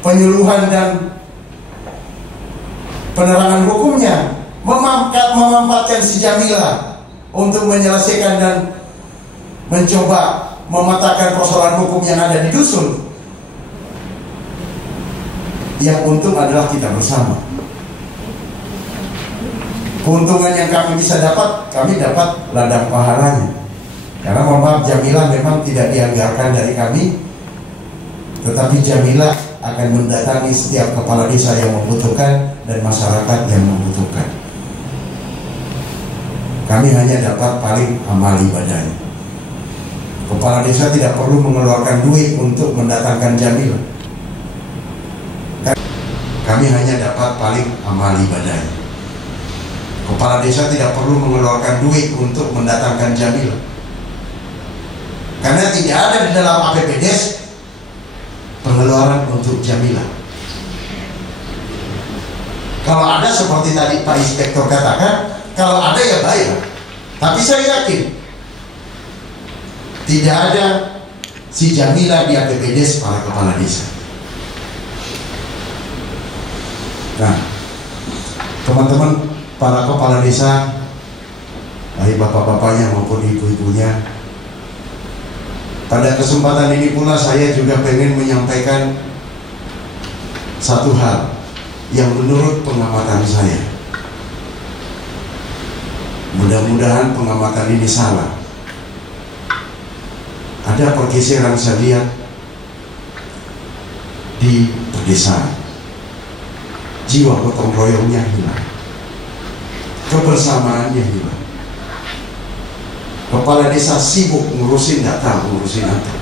penyuluhan dan penerangan hukumnya, memanfaatkan si Jamilah untuk menyelesaikan dan mencoba mematakan persoalan hukum yang ada di dusun, yang untung adalah kita bersama. Keuntungan yang kami bisa dapat, kami dapat ladang pahalanya. Karena mohon maaf, Jamilah memang tidak dianggarkan dari kami, tetapi Jamilah akan mendatangi setiap kepala desa yang membutuhkan dan masyarakat yang membutuhkan. Kami hanya dapat paling amal ibadahnya. Kepala desa tidak perlu mengeluarkan duit untuk mendatangkan Jamilah. Kami hanya dapat paling amal ibadahnya. Kepala desa tidak perlu mengeluarkan duit untuk mendatangkan Jamilah, karena tidak ada di dalam APBDes pengeluaran untuk Jamilah. Kalau ada seperti tadi Pak Inspektor katakan, kalau ada ya bayar. Tapi saya yakin tidak ada si Jamilah di APBDes para kepala desa. Nah, teman-teman para kepala desa, baik bapak-bapaknya maupun ibu-ibunya, pada kesempatan ini pula saya juga pengen menyampaikan satu hal yang menurut pengamatan saya, mudah-mudahan pengamatan ini salah. Ada pergeseran saya lihat di pedesaan, jiwa gotong royongnya hilang, kebersamaannya hilang. Kepala desa sibuk ngurusin, nggak tahu ngurusin apa.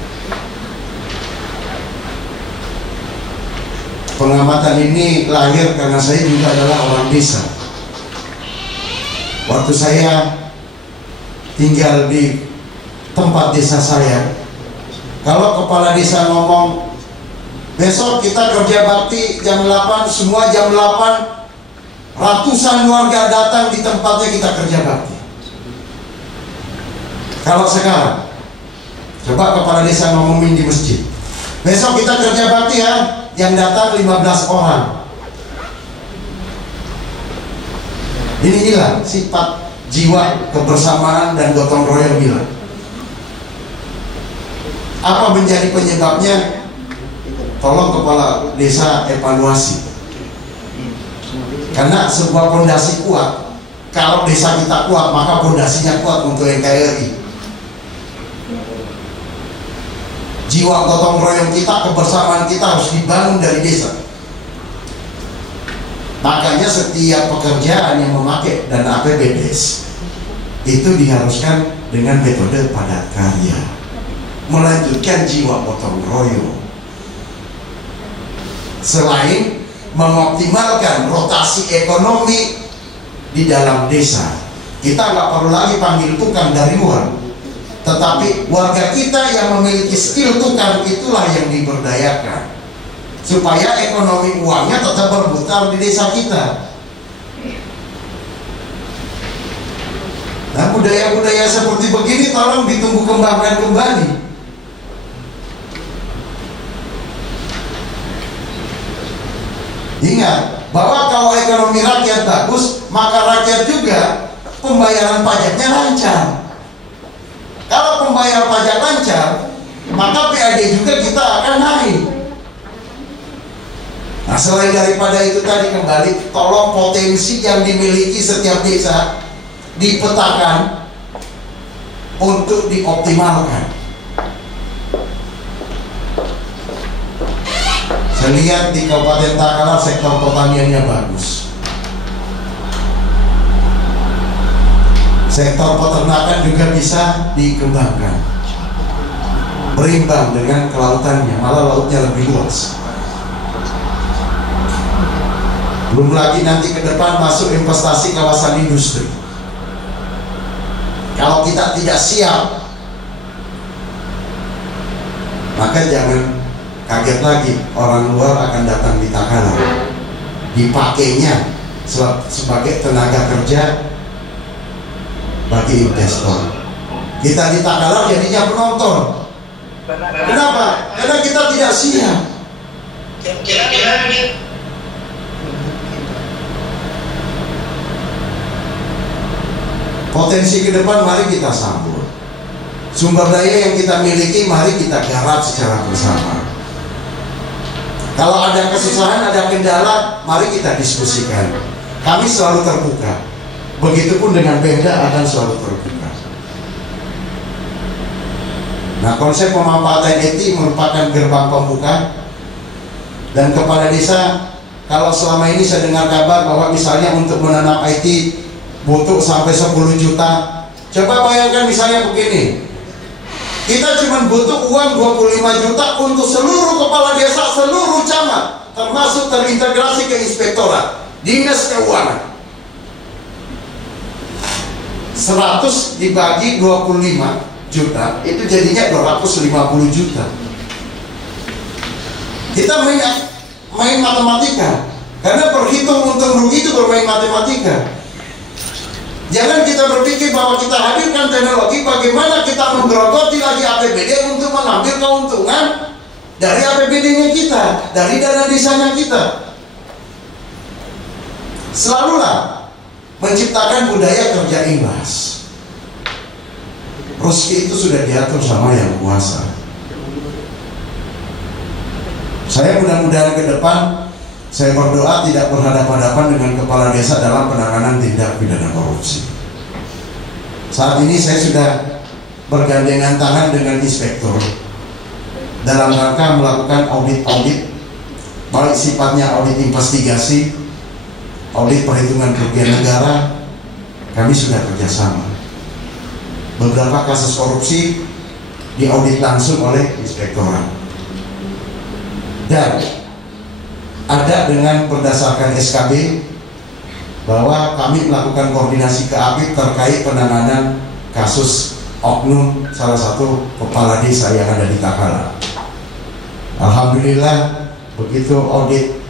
Pengamatan ini lahir karena saya juga adalah orang desa. Waktu saya tinggal di tempat desa saya, kalau kepala desa ngomong besok kita kerja bakti jam 8, semua jam 8 ratusan warga datang di tempatnya kita kerja bakti. Kalau sekarang coba kepala desa ngomongin di masjid, besok kita kerja bakti ya, yang datang 15 orang. Ini hilang sifat jiwa kebersamaan dan gotong royong hilang. Apa menjadi penyebabnya? Tolong kepala desa evaluasi. Karena sebuah fondasi kuat, kalau desa kita kuat, maka fondasinya kuat untuk NKRI. Jiwa gotong royong kita, kebersamaan kita harus dibangun dari desa. Makanya setiap pekerjaan yang memakai dana APBDes itu diharuskan dengan metode padat karya, melanjutkan jiwa gotong royong. Selain mengoptimalkan rotasi ekonomi di dalam desa, kita nggak perlu lagi panggil tukang dari luar, tetapi warga kita yang memiliki skill tukang itulah yang diberdayakan supaya ekonomi uangnya tetap berputar di desa kita. Nah, budaya-budaya seperti begini tolong ditumbuh kembangkan kembali. Ingat bahwa kalau ekonomi rakyat bagus, maka rakyat juga pembayaran pajaknya lancar. Kalau pembayaran pajak lancar, maka PAD juga kita akan naik. Nah, selain daripada itu tadi, kembali tolong potensi yang dimiliki setiap desa dipetakan untuk dioptimalkan. Saya lihat di Kabupaten Takalar sektor pertaniannya bagus. Sektor peternakan juga bisa dikembangkan, berimbang dengan kelautannya, malah lautnya lebih luas. Belum lagi nanti ke depan masuk investasi kawasan industri. Kalau kita tidak siap, maka jangan kaget lagi orang luar akan datang di Takalar, dipakainya sebagai tenaga kerja bagi investor. Kita di Takalar jadinya penonton. Kenapa? Karena kita tidak siap. Potensi ke depan mari kita sambut. Sumber daya yang kita miliki mari kita garap secara bersama. Kalau ada kesusahan, ada kendala, mari kita diskusikan. Kami selalu terbuka. Begitupun dengan Pemda akan selalu terbuka. Nah, konsep pemanfaatan IT merupakan gerbang pembuka, dan kepala desa, kalau selama ini saya dengar kabar bahwa misalnya untuk menanam IT butuh sampai 10 juta. Coba bayangkan misalnya begini, kita cuma butuh uang 25 juta untuk seluruh kepala desa, seluruh camat, termasuk terintegrasi ke inspektorat, dinas keuangan. 100 dibagi 25 juta, itu jadinya 250 juta. Kita main matematika, karena berhitung untung rugi itu bermain matematika. Jangan kita berpikir bahwa kita hadirkan teknologi, bagaimana kita menggerogoti lagi APBD untuk mengambil keuntungan dari APBD-nya kita, dari dana desanya kita. Selalulah menciptakan budaya kerja ikhlas. Rezeki itu sudah diatur sama yang kuasa. Saya mudah-mudahan ke depan, saya berdoa tidak berhadapan-hadapan dengan kepala desa dalam penanganan tindak pidana korupsi. Saat ini saya sudah bergandengan tangan dengan inspektur dalam rangka melakukan audit-audit, baik sifatnya audit investigasi, audit perhitungan kerugian negara. Kami sudah kerjasama. Beberapa kasus korupsi diaudit langsung oleh inspektorat, dan ada dengan berdasarkan SKB bahwa kami melakukan koordinasi ke APIP terkait penanganan kasus oknum salah satu kepala desa yang ada di Takala. Alhamdulillah, begitu audit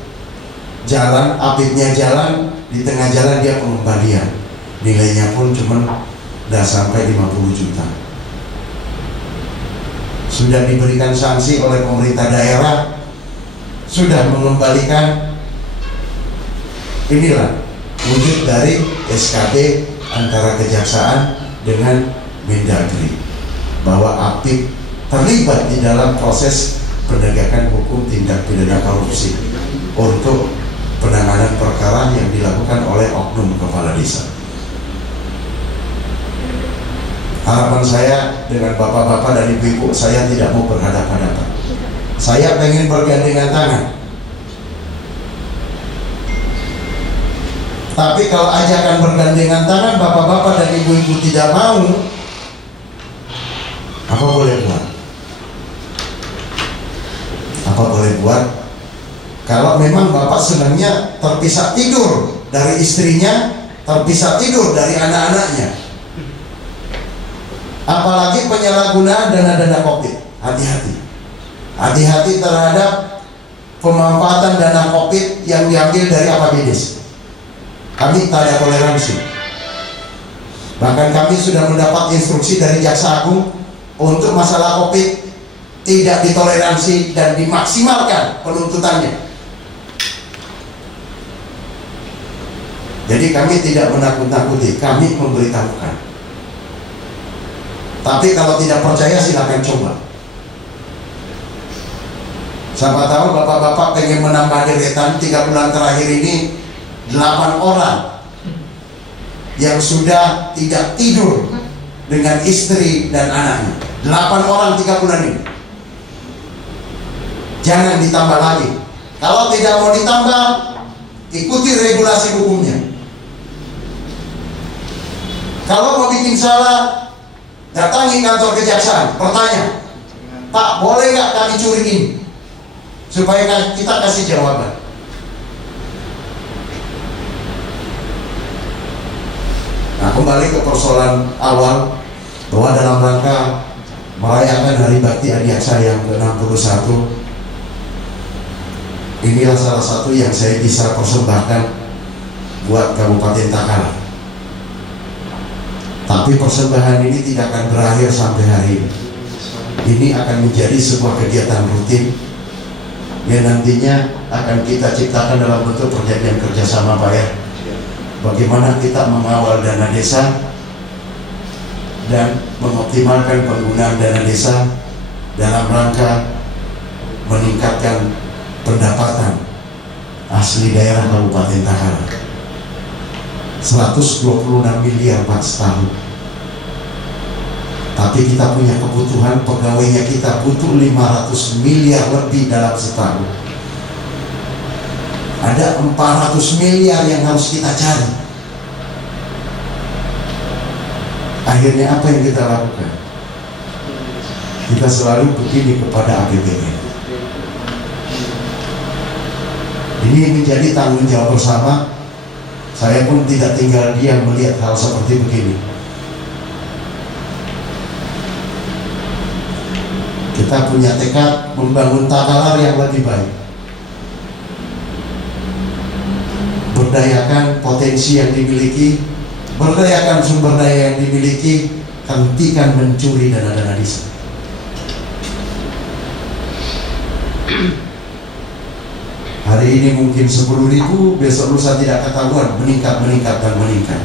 jalan, APIP-nya jalan, di tengah jalan dia pengembalian, nilainya pun cuma udah sampai 50 juta. Sudah diberikan sanksi oleh pemerintah daerah, sudah mengembalikan. Inilah wujud dari SKB antara kejaksaan dengan Mendagri, bahwa APIP terlibat di dalam proses penegakan hukum tindak pidana korupsi untuk penanganan perkara yang dilakukan oleh oknum kepala desa. Harapan saya dengan bapak-bapak dan ibu-ibu, saya tidak mau berhadapan-hadapan. Saya pengen bergandengan tangan. Tapi kalau ajakan bergandengan tangan bapak-bapak dan ibu-ibu tidak mau, apa boleh buat? Apa boleh buat? Kalau memang bapak senangnya terpisah tidur dari istrinya, terpisah tidur dari anak-anaknya, apalagi penyalahgunaan dana-dana COVID, hati-hati. Hati-hati terhadap pemanfaatan dana COVID yang diambil dari APBD. Kami tak ada toleransi. Bahkan kami sudah mendapat instruksi dari Jaksa Agung untuk masalah COVID tidak ditoleransi dan dimaksimalkan penuntutannya. Jadi kami tidak menakut-nakuti, kami memberitahukan. Tapi kalau tidak percaya silakan coba. Siapa tahu bapak-bapak pengen menambah deretan. 3 bulan terakhir ini 8 orang yang sudah tidak tidur dengan istri dan anaknya. 8 orang 3 bulan ini. Jangan ditambah lagi. Kalau tidak mau ditambah, ikuti regulasi hukumnya. Kalau mau bikin salah, datangi kantor kejaksaan, bertanya, Pak, boleh nggak kami curi ini? Supaya kita kasih jawaban. Nah, kembali ke persoalan awal, bahwa dalam rangka merayakan Hari Bakti Adiaksa yang ke-61, inilah salah satu yang saya bisa persembahkan buat Kabupaten Takala. Tapi persembahan ini tidak akan berakhir sampai hari ini. Ini akan menjadi sebuah kegiatan rutin yang nantinya akan kita ciptakan dalam bentuk perjanjian kerjasama, Pak ya. Bagaimana kita mengawal dana desa dan mengoptimalkan penggunaan dana desa dalam rangka meningkatkan pendapatan asli daerah Kabupaten Takala. 126 miliar Pak setahun. Tapi kita punya kebutuhan, pegawainya kita butuh 500 miliar lebih dalam setahun. Ada 400 miliar yang harus kita cari. Akhirnya apa yang kita lakukan? Kita selalu begini kepada APBN. Ini menjadi tanggung jawab bersama. Saya pun tidak tinggal diam melihat hal seperti begini. Kita punya tekad membangun Takalar yang lebih baik, berdayakan potensi yang dimiliki, berdayakan sumber daya yang dimiliki, hentikan mencuri dana-dana desa. Hari ini mungkin 10.000, besok lusa tidak ketahuan, meningkat dan meningkat.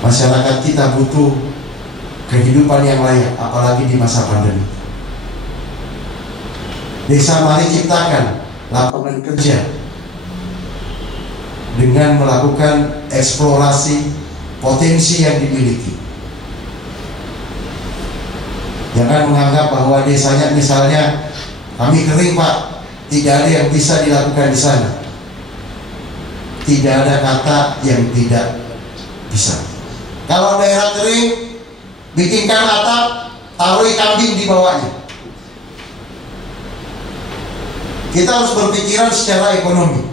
Masyarakat kita butuh kehidupan yang layak, apalagi di masa pandemi. Desa mari ciptakan lapangan kerja dengan melakukan eksplorasi potensi yang dimiliki. Jangan menganggap bahwa desanya misalnya kami kering Pak, tidak ada yang bisa dilakukan di sana. Tidak ada kata yang tidak bisa. Kalau daerah kering, bikinkan atap, taruh kambing di bawahnya. Kita harus berpikiran secara ekonomi.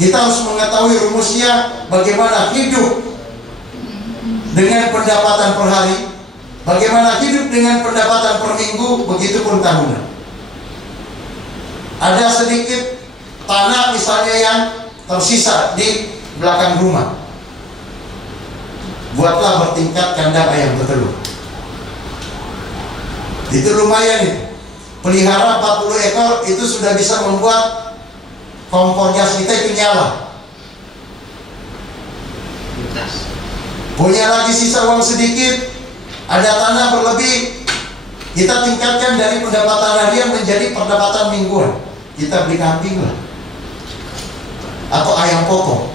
Kita harus mengetahui rumusnya bagaimana hidup dengan pendapatan per hari, bagaimana hidup dengan pendapatan per minggu, begitu pun tahunan. Ada sedikit tanah misalnya yang tersisa di belakang rumah, buatlah bertingkat kandang ayam bertelur. Itu lumayan nih. Pelihara 40 ekor itu sudah bisa membuat kompor gas kita itu nyala. Punya lagi sisa uang sedikit, ada tanah berlebih, kita tingkatkan dari pendapatan harian menjadi pendapatan mingguan. Kita beli kambing lah, atau ayam potong.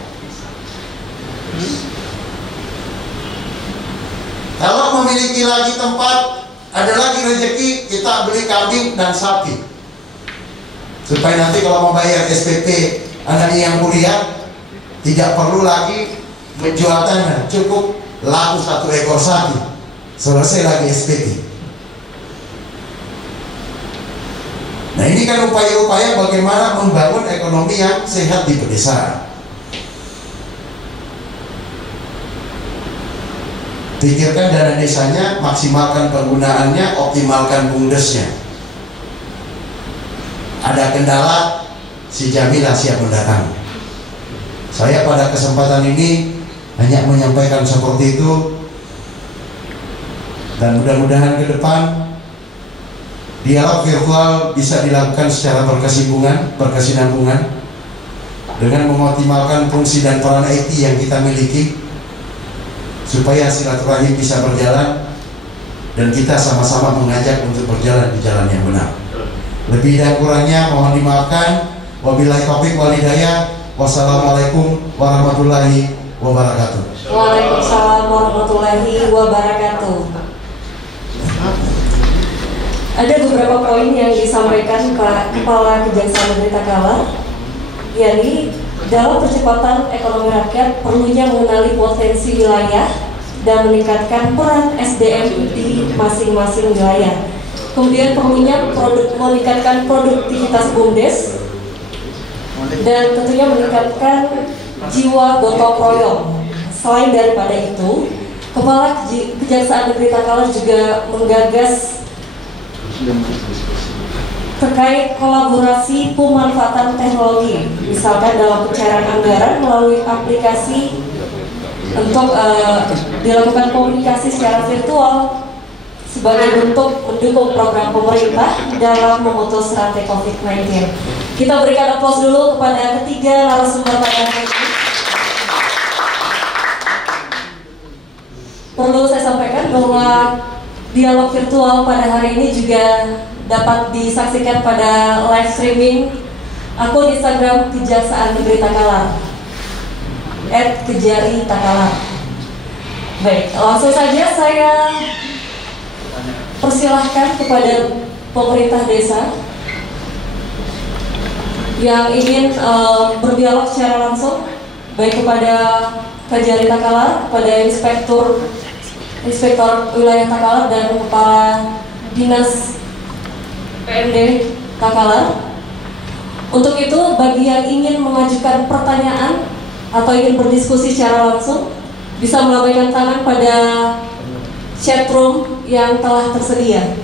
Kalau memiliki lagi tempat, ada lagi rezeki, kita beli kambing dan sapi. Supaya nanti kalau mau bayar SPP anaknya yang kuliah, tidak perlu lagi menjual tanah, cukup laku 1 ekor sapi, selesai lagi SPP. Nah ini kan upaya-upaya bagaimana membangun ekonomi yang sehat di pedesaan. Pikirkan dana desanya, maksimalkan penggunaannya, optimalkan bumdesnya. Ada kendala, si Jamilah siap mendatangi. Saya pada kesempatan ini hanya menyampaikan seperti itu, dan mudah-mudahan ke depan dialog virtual bisa dilakukan secara berkesinambungan dengan mengoptimalkan fungsi dan peran IT yang kita miliki, supaya silaturahim bisa berjalan dan kita sama-sama mengajak untuk berjalan di jalan yang benar. Lebih dan kurangnya mohon dimaafkan. Wabillahi taufiq wal hidayah. Wassalamualaikum warahmatullahi wabarakatuh. Waalaikumsalam warahmatullahi wabarakatuh. Ada beberapa poin yang disampaikan Pak Kepala Kejaksaan Negeri Takalar, yakni dalam percepatan ekonomi rakyat perlunya mengenali potensi wilayah dan meningkatkan peran SDM di masing-masing wilayah. Kemudian perlunya meningkatkan produktivitas BUMDes dan tentunya meningkatkan jiwa gotong royong. Selain daripada itu, Kepala Kejaksaan Negeri Takalar juga menggagas terkait kolaborasi pemanfaatan teknologi, misalkan dalam pencairan anggaran melalui aplikasi untuk dilakukan komunikasi secara virtual sebagai bentuk mendukung program pemerintah dalam memutus rantai COVID-19. Kita berikan aplaus dulu kepada ketiga narasumber pada hari ini. Perlu saya sampaikan bahwa dialog virtual pada hari ini juga dapat disaksikan pada live streaming akun Instagram Kejaksaan Negeri Takalar @kejari Takalar. Baik, langsung saja saya persilahkan kepada pemerintah desa yang ingin berdialog secara langsung, baik kepada Kajari Takalar, kepada Inspektor Wilayah Takalar dan Kepala Dinas PMD Takalar. Untuk itu, bagi yang ingin mengajukan pertanyaan atau ingin berdiskusi secara langsung, bisa melambaikan tangan pada chat room yang telah tersedia.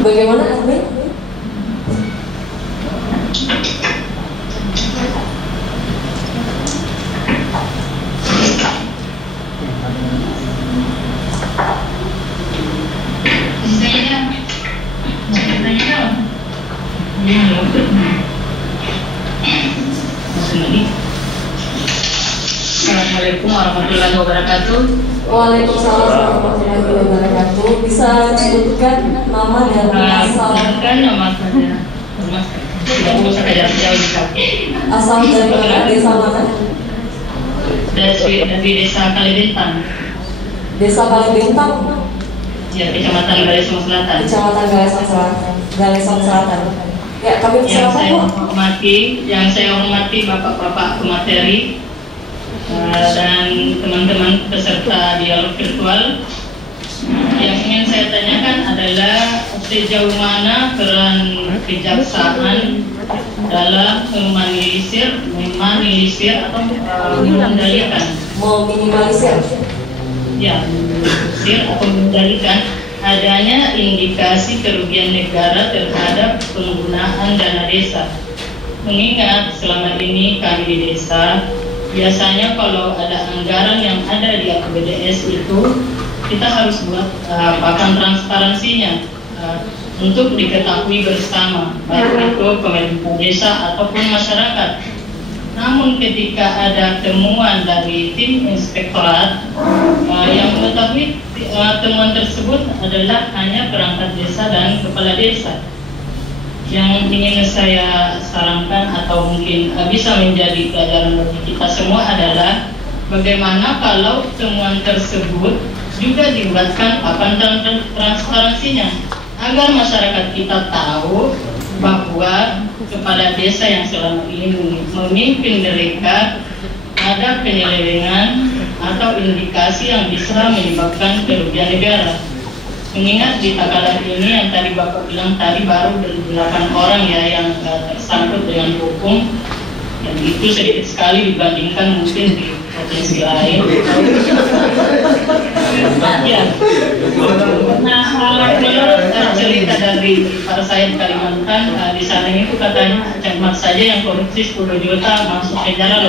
Bagaimana, admin? Assalamualaikum warahmatullahi wabarakatuh. Waalaikumsalam warahmatullahi wabarakatuh. Bisa disebutkan nama dan asal? Kan nama saya. Tidak usah kayak jauh. Asal dari mana? Desa mana? Dari desa Kalibintang. Desa Kalibintang. Ya, Kecamatan Galesong Selatan. Kecamatan Galesong Selatan. Ya, kami persilakan, Bu. Yang saya hormati Bapak-bapak pemateri dan teman-teman peserta dialog virtual. Yang ingin saya tanyakan adalah sejauh mana peran kejaksaan dalam meminimalisir atau mengendalikan, meminimalisir, ya, meminimalisir atau mengendalikan adanya indikasi kerugian negara terhadap penggunaan dana desa. Mengingat selama ini kami di desa biasanya kalau ada anggaran yang ada di APBDes itu kita harus buat papan transparansinya untuk diketahui bersama, baik itu pemerintah desa ataupun masyarakat. Namun ketika ada temuan dari tim inspektorat yang mengetahui temuan tersebut adalah hanya perangkat desa dan kepala desa. Yang ingin saya sarankan atau mungkin bisa menjadi pelajaran bagi kita semua adalah bagaimana kalau temuan tersebut juga dibuatkan papan transparansinya agar masyarakat kita tahu bahwa kepala desa yang selama ini memimpin mereka ada penyelewengan atau indikasi yang bisa menyebabkan kerugian negara. Mengingat di Takalar ini yang tadi Bapak bilang tadi baru 8 orang ya yang tersangkut dengan hukum, dan itu sedikit sekali dibandingkan mungkin di provinsi lain. Ya. Nah, menurut cerita dari Pak Said Kalimantan, di sana itu katanya cuma saja yang korupsi 10 juta masuk penjara,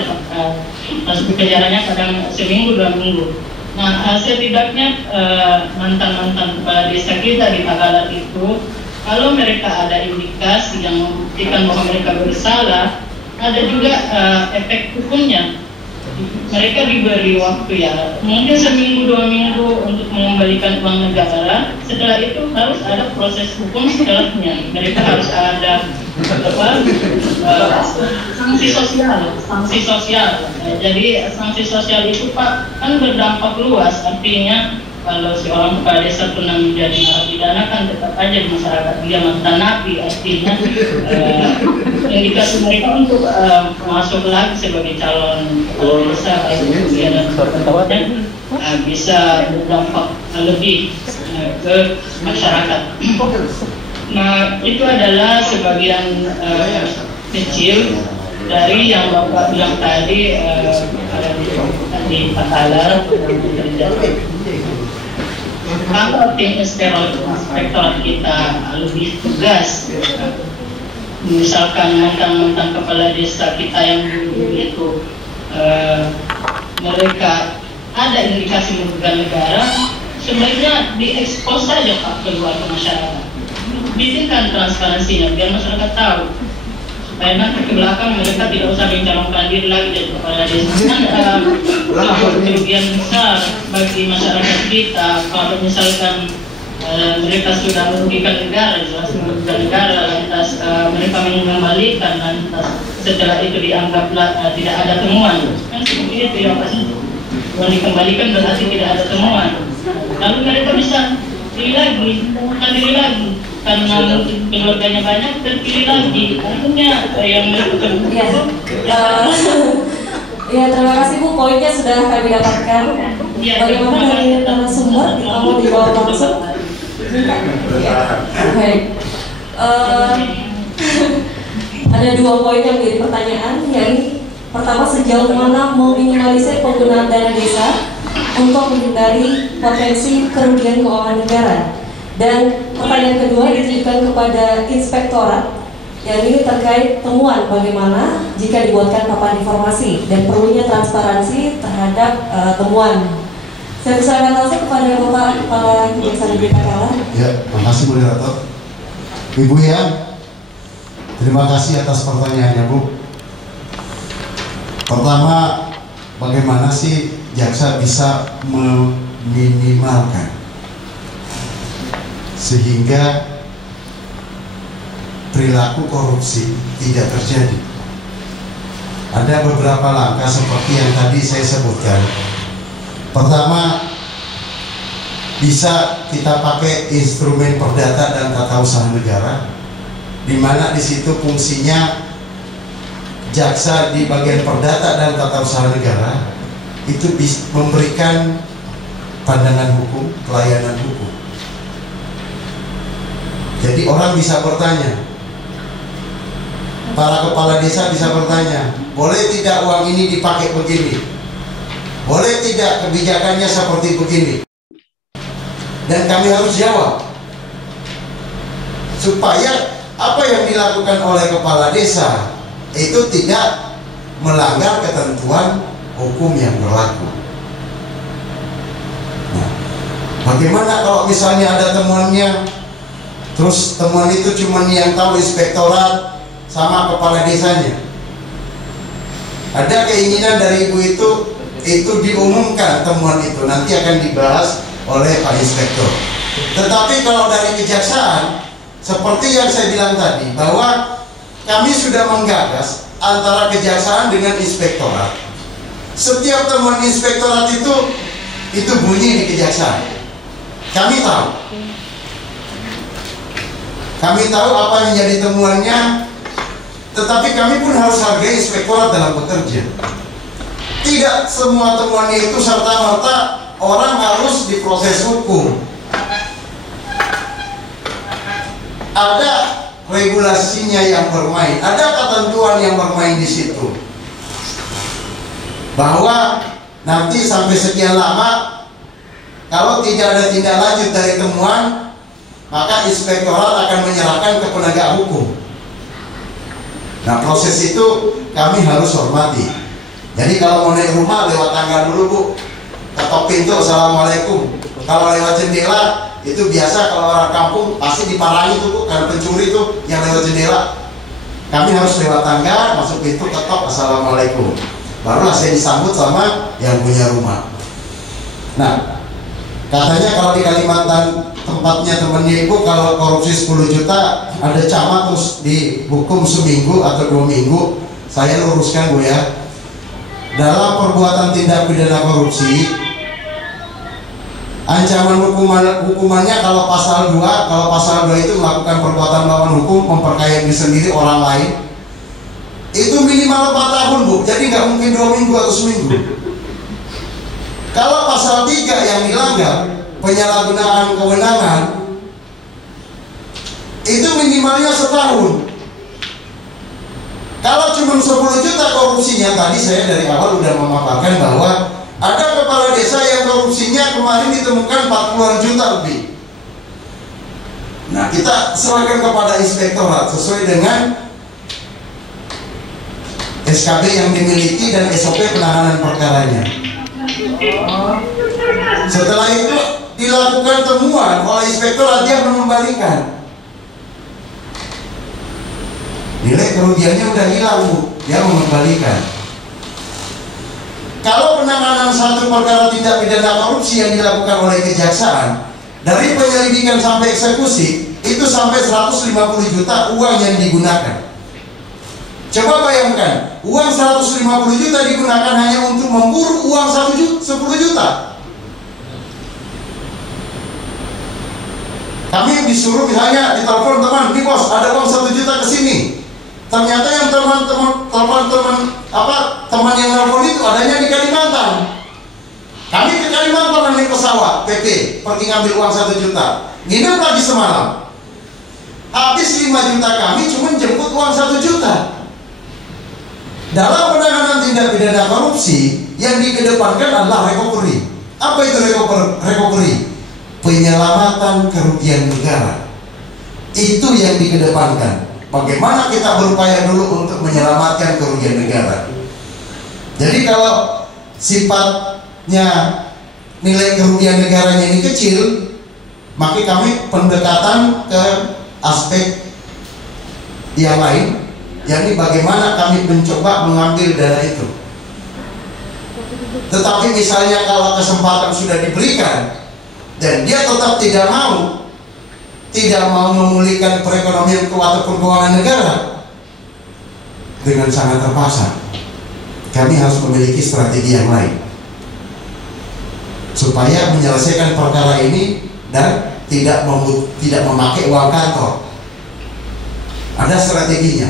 masuk penjaranya kadang seminggu 2 minggu. Nah, setidaknya mantan-mantan kepala desa kita di Takalar itu, kalau mereka ada indikasi yang membuktikan bahwa mereka bersalah, ada juga efek hukumnya. Mereka diberi waktu ya, mungkin seminggu 2 minggu untuk mengembalikan uang negara. Setelah itu harus ada proses hukum setelahnya. Mereka harus ada sanksi sosial. Jadi sanksi sosial itu Pak kan berdampak luas. Artinya kalau seorang kepala desa pernah menjadi narapidana kan tetap aja di masyarakat dia mantan napi. Artinya indikasi mereka untuk masuk lagi sebagai calon kepala desa kemudian bisa berdampak lebih ke masyarakat. Nah, itu adalah sebagian kecil dari yang Bapak bilang tadi di Takalar terjadi. Kalau tim inspektorat kita lebih tegas, misalkan mantan kepala desa kita yang dulu itu mereka ada indikasi merugikan negara, sebaiknya diekspos saja Pak keluar ke masyarakat. Bikinkan transparansinya biar masyarakat tahu, supaya nanti ke belakang mereka tidak usah mencalonkan diri lagi jadi kepala desa. Kan kerugian besar bagi masyarakat kita kalau misalkan mereka sudah merugikan negara, jelas merugikan negara, lantas mereka mengembalikan, lantas setelah itu dianggaplah tidak ada temuan, kan seperti itu ya Pak. Kalau dikembalikan berarti tidak ada temuan, lalu mereka bisa pilih lagi, bukan pilih lagi, karena mungkin keluarganya banyak terpilih lagi, akhirnya yang melakukan ya, terima kasih Bu, poinnya sudah kami dapatkan. Bagaimana dari narasumber, mau dijawab langsung? Baik. Ada 2 poin yang menjadi pertanyaan, yaitu pertama, sejauh mana meminimalisir penggunaan dana desa untuk menghindari potensi kerugian keuangan negara. Dan pertanyaan kedua ditujukan kepada inspektorat, yang ini terkait temuan bagaimana jika dibuatkan papan informasi dan perlunya transparansi terhadap temuan. Saya persilakan langsung kepada Bapak Kepala Kejaksaan Negeri Pakalan. Ya, terima kasih moderator. Ibu ya, terima kasih atas pertanyaannya Bu. Pertama, bagaimana sih jaksa bisa meminimalkan sehingga perilaku korupsi tidak terjadi? Ada beberapa langkah seperti yang tadi saya sebutkan. Pertama, bisa kita pakai instrumen perdata dan tata usaha negara, di mana di situ fungsinya jaksa di bagian perdata dan tata usaha negara itu bisa memberikan pandangan hukum, pelayanan hukum. Jadi orang bisa bertanya, para kepala desa bisa bertanya, boleh tidak uang ini dipakai begini? Boleh tidak kebijakannya seperti begini? Dan kami harus jawab, supaya apa yang dilakukan oleh kepala desa itu tidak melanggar ketentuan hukum yang berlaku. Nah, bagaimana kalau misalnya ada temuannya, terus temuan itu cuma yang tahu inspektorat sama kepala desanya? Ada keinginan dari ibu itu diumumkan temuan itu, nanti akan dibahas oleh Pak Inspektor. Tetapi kalau dari kejaksaan, seperti yang saya bilang tadi, bahwa kami sudah menggagas antara kejaksaan dengan inspektorat. Setiap temuan inspektorat itu bunyi di kejaksaan. Kami tahu apa yang jadi temuannya, tetapi kami pun harus hargai inspektorat dalam bekerja. Tidak semua temuannya itu serta-merta orang harus diproses hukum. Ada regulasinya yang bermain, ada ketentuan yang bermain di situ. Bahwa nanti sampai sekian lama, kalau tidak ada tindak lanjut dari temuan, maka inspektorat akan menyerahkan ke penegak hukum. Nah, proses itu kami harus hormati. Jadi kalau mau naik rumah lewat tangga dulu Bu, ketok pintu, assalamualaikum. Kalau lewat jendela itu biasa, kalau orang kampung pasti diparangi tuh Bu, karena pencuri tuh yang lewat jendela. Kami harus lewat tangga, masuk pintu, ketok, assalamualaikum. Barulah saya disambut sama yang punya rumah. Nah, katanya kalau di Kalimantan tempatnya temannya Ibu, kalau korupsi 10 juta ada camat terus dihukum seminggu atau 2 minggu. Saya luruskan Bu ya, dalam perbuatan tindak pidana korupsi, ancaman hukumannya kalau pasal 2 itu melakukan perbuatan melawan hukum, memperkaya diri sendiri, orang lain, itu minimal 4 tahun Bu, jadi nggak mungkin 2 minggu atau seminggu. Kalau pasal 3 yang dilanggar, penyalahgunaan kewenangan, itu minimalnya setahun. Kalau cuma 10 juta korupsinya, tadi saya dari awal udah memaparkan bahwa ada kepala desa yang korupsinya kemarin ditemukan 40 juta lebih. Nah, kita serahkan kepada inspektorat sesuai dengan SKB yang dimiliki dan SOP penanganan perkaranya. Setelah itu dilakukan temuan oleh inspektorat, dia mengembalikan. Nilai kerugiannya udah hilang Bu, dia mengembalikan. Kalau penanganan satu perkara tindak pidana korupsi yang dilakukan oleh kejaksaan, Dari penyelidikan sampai eksekusi itu sampai 150 juta uang yang digunakan. Coba bayangkan, uang 150 juta digunakan hanya untuk memburu uang 10 juta. Kami disuruh misalnya ditelepon teman, "Nih bos, ada uang 1 juta ke sini." Ternyata yang teman yang telepon itu adanya di Kalimantan. Kami ke Kalimantan naik pesawat PP, pergi ngambil uang 1 juta. Nginep lagi semalam. Habis 5 juta kami cuma jemput uang 1 juta. Dalam penanganan tindak pidana korupsi yang dikedepankan adalah recovery. Apa itu recovery? Penyelamatan kerugian negara. Itu yang dikedepankan. Bagaimana kita berupaya dulu untuk menyelamatkan kerugian negara. Jadi kalau sifatnya nilai kerugian negaranya ini kecil, maka kami pendekatan ke aspek yang lain, yakni bagaimana kami mencoba mengambil dana itu. Tetapi misalnya kalau kesempatan sudah diberikan dan dia tetap tidak mau memulihkan perekonomian ataupun keuangan negara, dengan sangat terpaksa kami harus memiliki strategi yang lain supaya menyelesaikan perkara ini dan tidak memakai uang kantor. Ada strateginya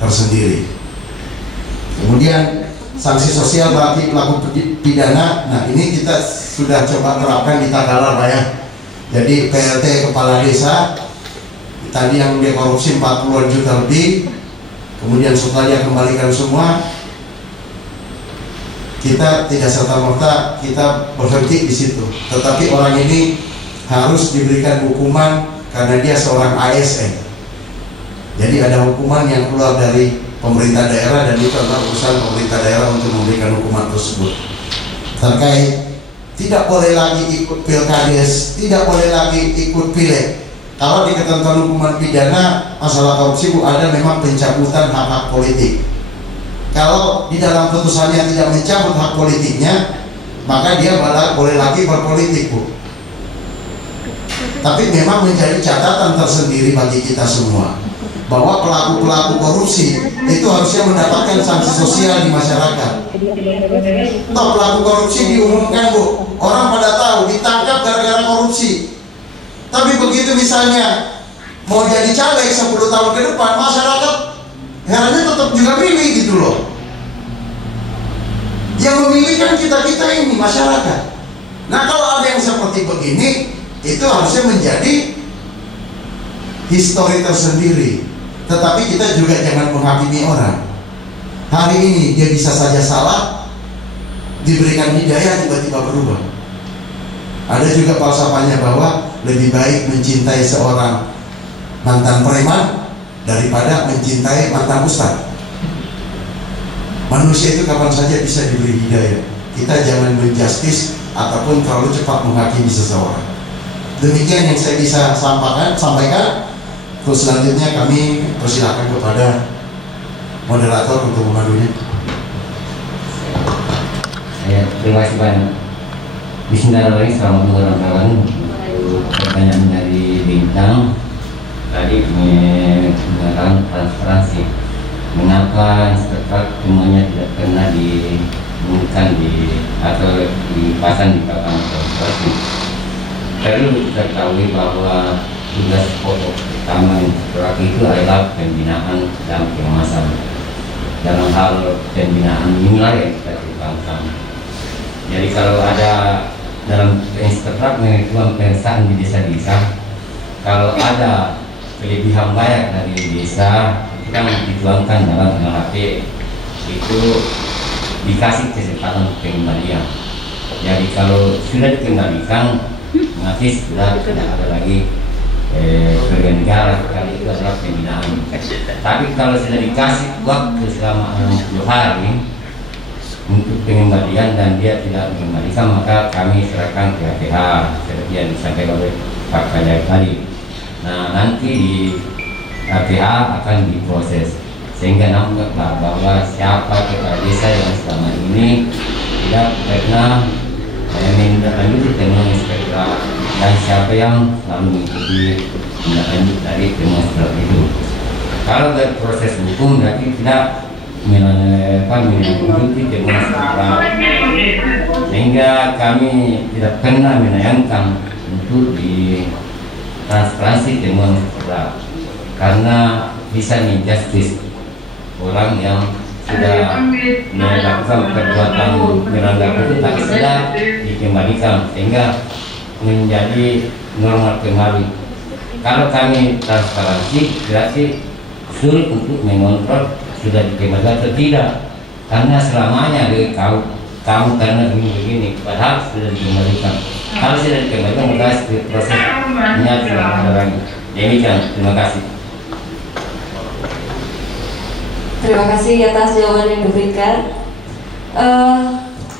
tersendiri. Kemudian sanksi sosial bagi pelaku pidana. Nah, ini kita sudah coba terapkan di Tagalar, Pak ya. Jadi PLT kepala desa tadi yang dia korupsi 40 juta lebih, kemudian setelah dia kembalikan semua, kita tidak serta-merta kita berhenti di situ. Tetapi orang ini harus diberikan hukuman karena dia seorang ASN. Jadi ada hukuman yang keluar dari pemerintah daerah dan itu adalah urusan pemerintah daerah untuk memberikan hukuman tersebut. Terkait tidak boleh lagi ikut pilkades, tidak boleh lagi ikut pileg. Kalau di ketentuan hukuman pidana masalah korupsi ada memang pencabutan hak-hak politik. Kalau di dalam putusannya tidak mencabut hak politiknya, maka dia malah boleh lagi berpolitik, Bu. Tapi memang menjadi catatan tersendiri bagi kita semua bahwa pelaku-pelaku korupsi itu harusnya mendapatkan sanksi sosial di masyarakat. Toh pelaku korupsi diumumkan, Bu, orang pada tahu ditangkap gara-gara korupsi. Tapi begitu misalnya mau jadi caleg 10 tahun ke depan, masyarakat herannya tetap juga milih gitu loh. Yang memilih kan kita-kita ini, masyarakat. Nah, kalau ada yang seperti begini, itu harusnya menjadi histori tersendiri. Tetapi kita juga jangan menghakimi orang. Hari ini dia bisa saja salah, diberikan hidayah tiba-tiba berubah. Ada juga falsafahnya bahwa lebih baik mencintai seorang mantan preman daripada mencintai mantan ustaz. Manusia itu kapan saja bisa diberi hidayah. Kita jangan menjustis ataupun terlalu cepat menghakimi seseorang. Demikian yang saya bisa sampaikan. Terus selanjutnya kami persilakan kepada moderator untuk memandunya. Terima kasih banyak. Bismillahirrahmanirrahim. Assalamualaikum warahmatullahi wabarakatuh. Pertanyaan dari Bintang tadi mengatakan transparansi. Mengapa inspektorat semuanya tidak pernah diumumkan atau dipasang di belakang korporasi? Perlu kita ketahui bahwa tugas pokok utama inspektorat itu adalah pembinaan dan pengawasan. Dalam hal pembinaan inilah yang kita kembangkan. Jadi kalau ada dalam inspektorat melakukan pemeriksaan di desa-desa, kalau ada kelebihan banyak dari desa itu kan dituangkan dalam LHP, itu dikasih kesempatan pengembalian. Jadi kalau sudah dikembalikan, nanti sudah tidak ada lagi kerugian negara, kali itu adalah pembinaan. Tapi kalau sudah dikasih waktu selama 60 hari untuk pengembalian dan dia tidak mengembalikan, maka kami serahkan ke APH seperti yang disampaikan oleh Pak Kajai tadi. Nah, nanti di APH akan diproses sehingga nampaklah bahwa siapa kepala desa yang selama ini tidak pernah menindaklanjuti dengan inspektorat dan siapa yang selalu mengikuti tindak lanjut dari demonstran itu. Kalau berproses hukum berarti tidak mengikuti demonstran, sehingga kami tidak pernah menyayangkan untuk di transparansi demonstran karena bisa menjustis orang yang sudah melakukan perbuatan melanggar itu tapi tidak dikembalikan sehingga menjadi normal kembali. Kalau kami transparansi berarti sulit untuk mengontrol sudah dikembalikan atau tidak, karena selamanya dari kamu karena begini padahal sudah dikembalikan. Kalau sudah dikembalikan maka prosesnya sudah ada lagi. Demikian, terima kasih. Terima kasih atas jawaban yang diberikan.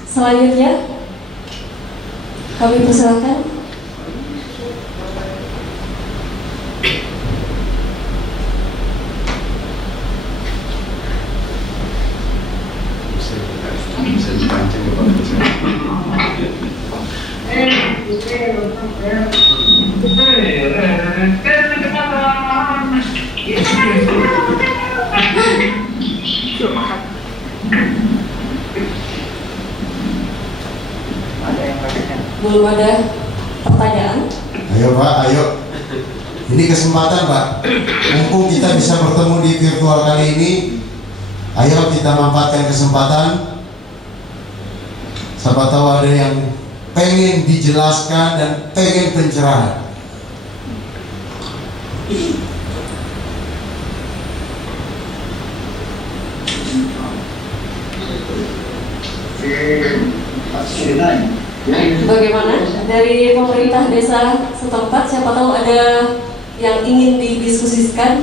Selanjutnya kami persilakan. Belum ada pertanyaan? Ayo Pak, ayo. Ini kesempatan Pak. Mumpung kita bisa bertemu di virtual kali ini, ayo kita manfaatkan kesempatan. Siapa tahu ada yang pengen dijelaskan dan pengen pencerahan. Bagaimana dari pemerintah desa setempat, siapa tahu ada yang ingin didiskusikan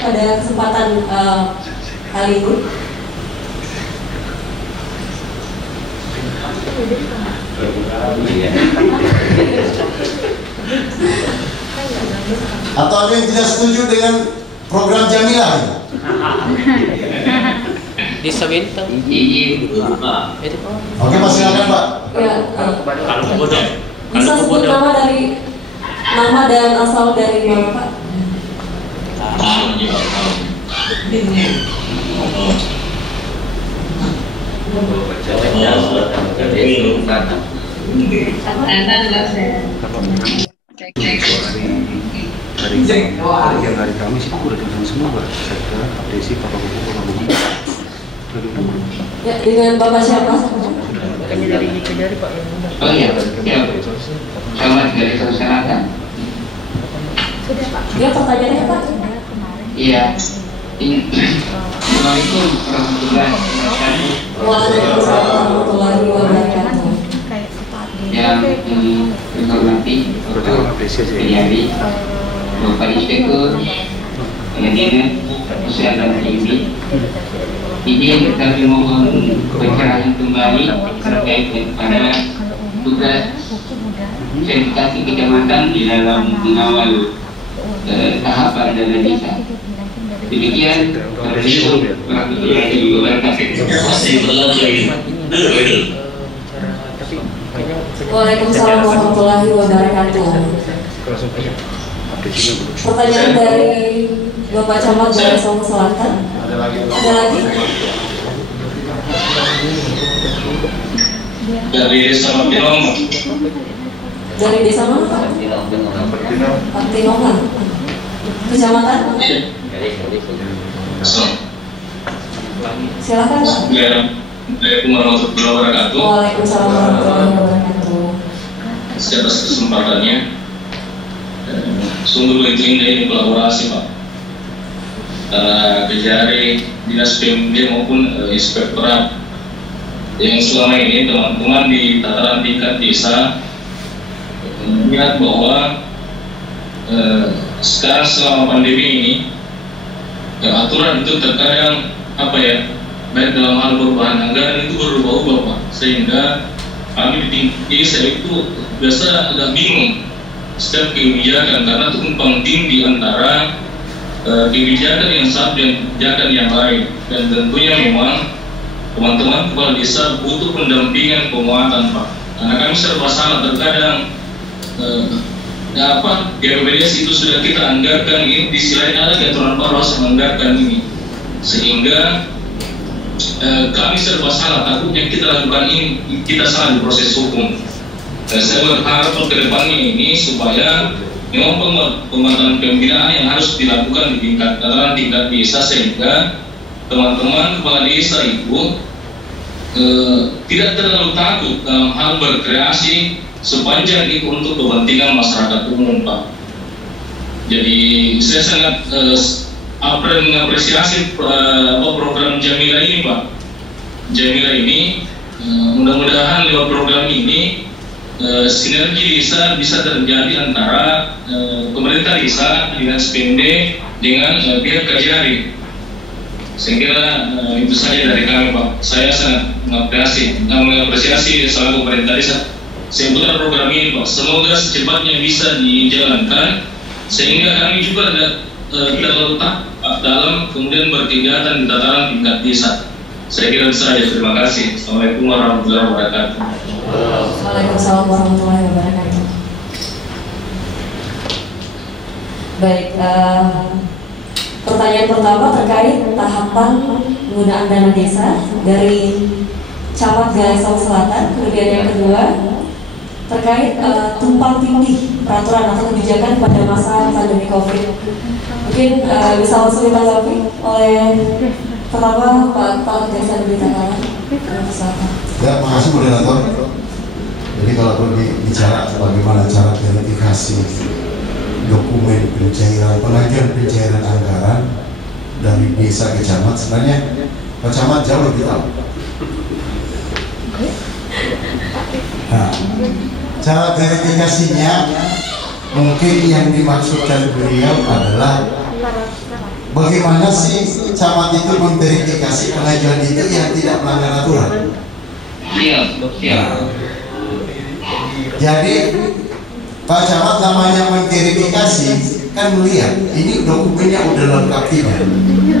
pada kesempatan kali ini? Atau ada yang tidak setuju dengan program Jamilah? Desa Bintang. Oke Pak, silakan Pak. Ya, bisa sebut nama dan asal dari mana Pak? Yang hari Kamis itu udah datang semua Pak. Saya kira Pak Desi, Pak Buku. Ya, dengan Bapak siapa? Dari Pak. Oh iya, selamat dari Selatan. Ya, pertanyaannya Pak? Iya. Assalamualaikum warahmatullahi wabarakatuh. Waalaikumsalam warahmatullahi wabarakatuh. Yang dihormati Penjari, Bapak Inspektur, Pendidikan Kesehatan Tinggi. Izin kami mohon pencerahan kembali terkait pada tugas sertifikasi kecamatan di dalam mengawal tahapan dana desa. Demikian, warahmatullahi wabarakatuh. Waalaikumsalam warahmatullahi wabarakatuh. Pertanyaan dari Bapak Camat dari Solo Selatan. Ada lagi? Dari desa Patinongan. Dari desa mana Pak? Patinongan. Kecamatan? Silakan Pak. Assalamualaikum warahmatullahi wabarakatuh. Waalaikumsalam warahmatullahi wabarakatuh. Atas kesempatannya. Sungguh begitu indah ini kolaborasi Pak. Kejari Dinas PMD maupun Inspektorat yang selama ini teman-teman di tataran tingkat desa melihat bahwa sekarang selama pandemi ini aturan itu terkadang baik dalam hal perubahan anggaran itu berubah-ubah Pak, sehingga kami di desa itu biasa agak bingung setiap kebijakan karena tumpang tindih antara kebijakan yang satu dan kebijakan yang lain, dan tentunya memang teman-teman kepala desa butuh pendampingan penguatan Pak, karena kami serba salah terkadang di BPJS itu sudah kita anggarkan ini, di sisi lain ada aturan baru harus menganggarkan ini, sehingga kami serba salah, takutnya kita lakukan ini kita salah di proses hukum. Dan saya berharap ke depannya ini supaya memang pembangunan pembinaan yang harus dilakukan di tingkat desa, sehingga teman-teman kepala desa itu tidak terlalu takut dalam hal berkreasi sepanjang itu untuk kepentingan masyarakat umum, Pak. Jadi saya sangat mengapresiasi program Jamila ini, Pak. Jamila ini mudah-mudahan lewat program ini sinergi desa bisa terjadi antara pemerintah desa, dinas PMD dengan pihak KJRI. Saya kira itu saja dari kami, Pak. Saya sangat mengapresiasi selaku pemerintah desa seputar program ini, Pak. Semoga secepatnya bisa dijalankan sehingga kami juga tidak terlalu takut dalam kemudian berkegiatan di tataran tingkat desa. Saya kira itu saja. Terima kasih. Assalamualaikum warahmatullahi wabarakatuh. Waalaikumsalam warahmatullahi wabarakatuh. Baik, pertanyaan pertama terkait tahapan penggunaan dana desa dari Camat Galesong Selatan. Kemudian yang kedua terkait tumpang tindih peraturan atau kebijakan pada masa pandemi COVID. Mungkin bisa langsung ditanggapi oleh pertama Pak Desa Berita. Ya, makasih moderator. Jadi kalau bicara bagaimana cara verifikasi dokumen pencairan anggaran dari desa ke camat, sebenarnya Pak Camat jauh lebih tahu. Nah, cara verifikasinya mungkin yang dimaksudkan beliau adalah bagaimana sih camat itu memverifikasi pengajuan itu yang tidak melanggar aturan. Jadi Pak Camat namanya memverifikasi kan melihat ini dokumennya udah lengkap tidak,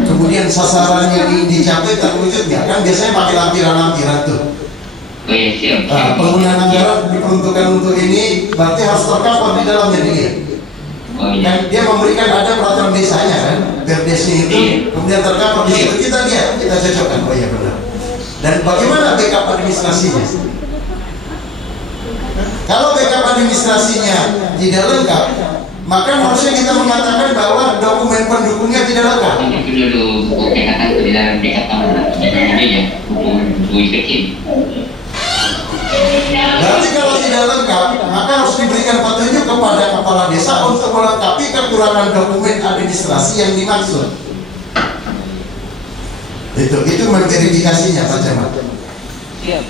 kemudian sasaran yang dicapai terwujud nggak, kan biasanya pakai lampiran-lampiran tuh. Nah, penggunaan anggaran diperuntukkan untuk ini berarti harus tercover di dalamnya dia. Dan dia memberikan ada peraturan desanya kan, Perdesnya itu kemudian tercover di situ, kita lihat, kita cocokkan, oh iya benar. Dan bagaimana backup administrasinya? Kalau backup administrasinya tidak lengkap, maka harusnya kita mengatakan bahwa dokumen pendukungnya tidak lengkap. Berarti kalau tidak lengkap, maka harus diberikan petunjuk kepada kepala desa untuk melengkapi kekurangan dokumen administrasi yang dimaksud. Itu memverifikasinya Pak Camat.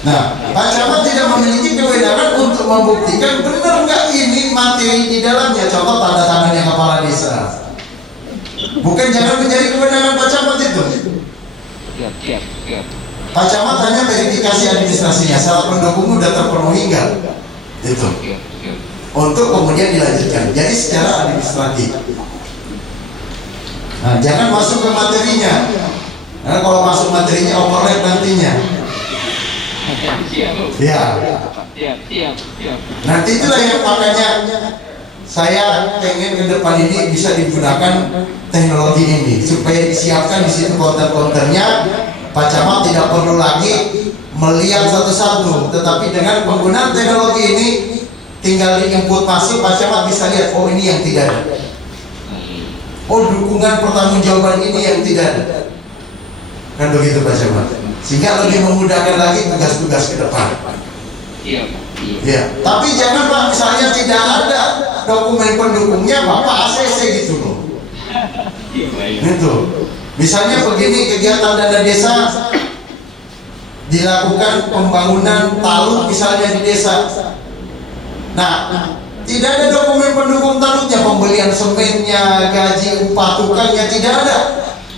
Nah, Pak Camat tidak memiliki kewenangan untuk membuktikan benar nggak ini materi di dalamnya. Contoh tanda tangannya kepala desa. Bukan jangan menjadi kewenangan Pak Camat itu. Pak Camat hanya verifikasi administrasinya, syarat pendukung sudah terpenuhi nggak? Itu. Untuk kemudian dilanjutkan. Jadi secara administratif. Nah, jangan masuk ke materinya. Karena kalau masuk materinya overlap nantinya. Ya. Nanti itulah yang makanya saya pengen ke depan ini bisa digunakan teknologi ini supaya disiapkan di situ konten-kontennya. Pak Camat tidak perlu lagi melihat satu-satu, tetapi dengan penggunaan teknologi ini tinggal di-input masuk, Pak Camat bisa lihat, oh ini yang tidak ada, oh dukungan pertanggungjawaban ini yang tidak ada, kan begitu Pak Camat, sehingga lebih memudahkan lagi tugas-tugas ke depan. Ya, tapi jangan Pak, misalnya tidak ada dokumen pendukungnya, Bapak ACC gitu loh. Itu. Misalnya begini, kegiatan dana desa dilakukan pembangunan talud misalnya di desa. Nah, tidak ada dokumen pendukung taludnya, pembelian semennya, gaji upah tukangnya tidak ada.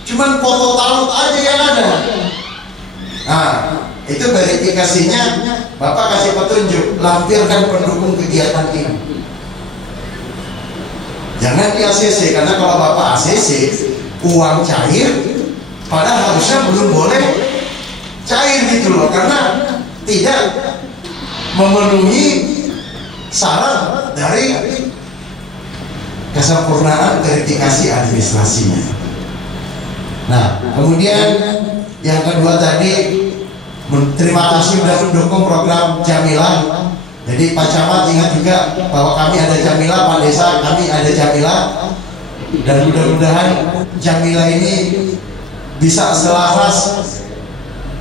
Cuman foto talud aja yang ada. Nah, itu verifikasinya Bapak kasih petunjuk, lampirkan pendukung kegiatan ini. Jangan di ACC, karena kalau Bapak ACC uang cair, padahal harusnya belum boleh cair gitu loh, karena tidak memenuhi syarat dari kesempurnaan verifikasi administrasinya. Nah, kemudian yang kedua tadi, terima kasih sudah mendukung program Jamilah. Jadi Pak Camat ingat juga bahwa kami ada Jamilah, Pak Desa kami ada Jamilah, dan mudah-mudahan Jamilah ini bisa selaras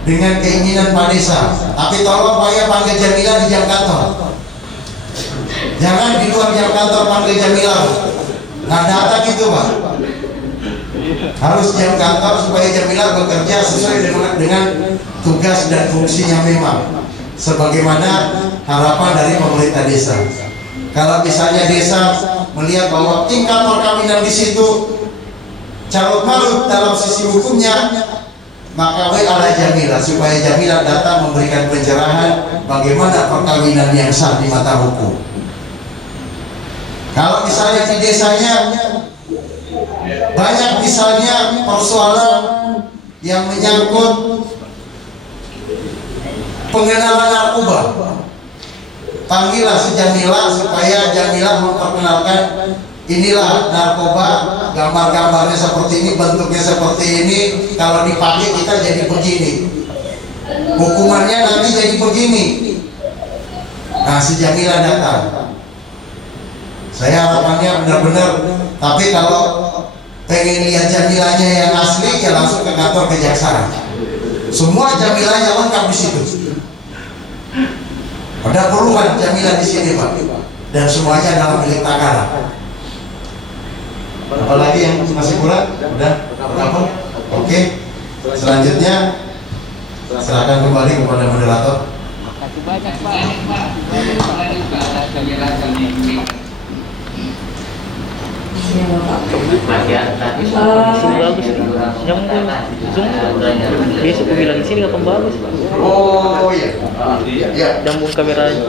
dengan keinginan Pak Desa. Tapi tolong Pak ya, panggil Jamilah di jam kantor, jangan di luar jam kantor panggil Jamilah. Nggak data gitu Pak, harus jam kantor supaya Jamilah bekerja sesuai dengan tugas dan fungsinya memang sebagaimana harapan dari pemerintah desa. Kalau misalnya desa melihat bahwa tingkat perkawinan di situ carut marut dalam sisi hukumnya, maka WA Jamilah supaya Jamilah datang memberikan pencerahan bagaimana perkawinan yang sah di mata hukum. Kalau misalnya di desanya banyak misalnya persoalan yang menyangkut pengenalan narkoba, panggillah si Jamilah supaya Jamilah memperkenalkan inilah narkoba, gambar-gambarnya seperti ini, bentuknya seperti ini, kalau dipakai kita jadi begini, hukumannya nanti jadi begini. Nah, si Jamilah datang. Saya harapannya benar-benar, tapi kalau pengen lihat Jamilahnya yang asli ya langsung ke kantor kejaksaan. Semua Jamilahnya lengkap di situ. Ada puluhan Jamilah di sini Pak, dan semuanya dalam milik Takara. Apalagi yang masih kurang? Udah? Apa? Oke. Selanjutnya serahkan kembali kepada moderator. Terima kasih banyak Pak. Besok aku bilang di sini nggak bagus. Oh iya. Ya. Jambung kameranya.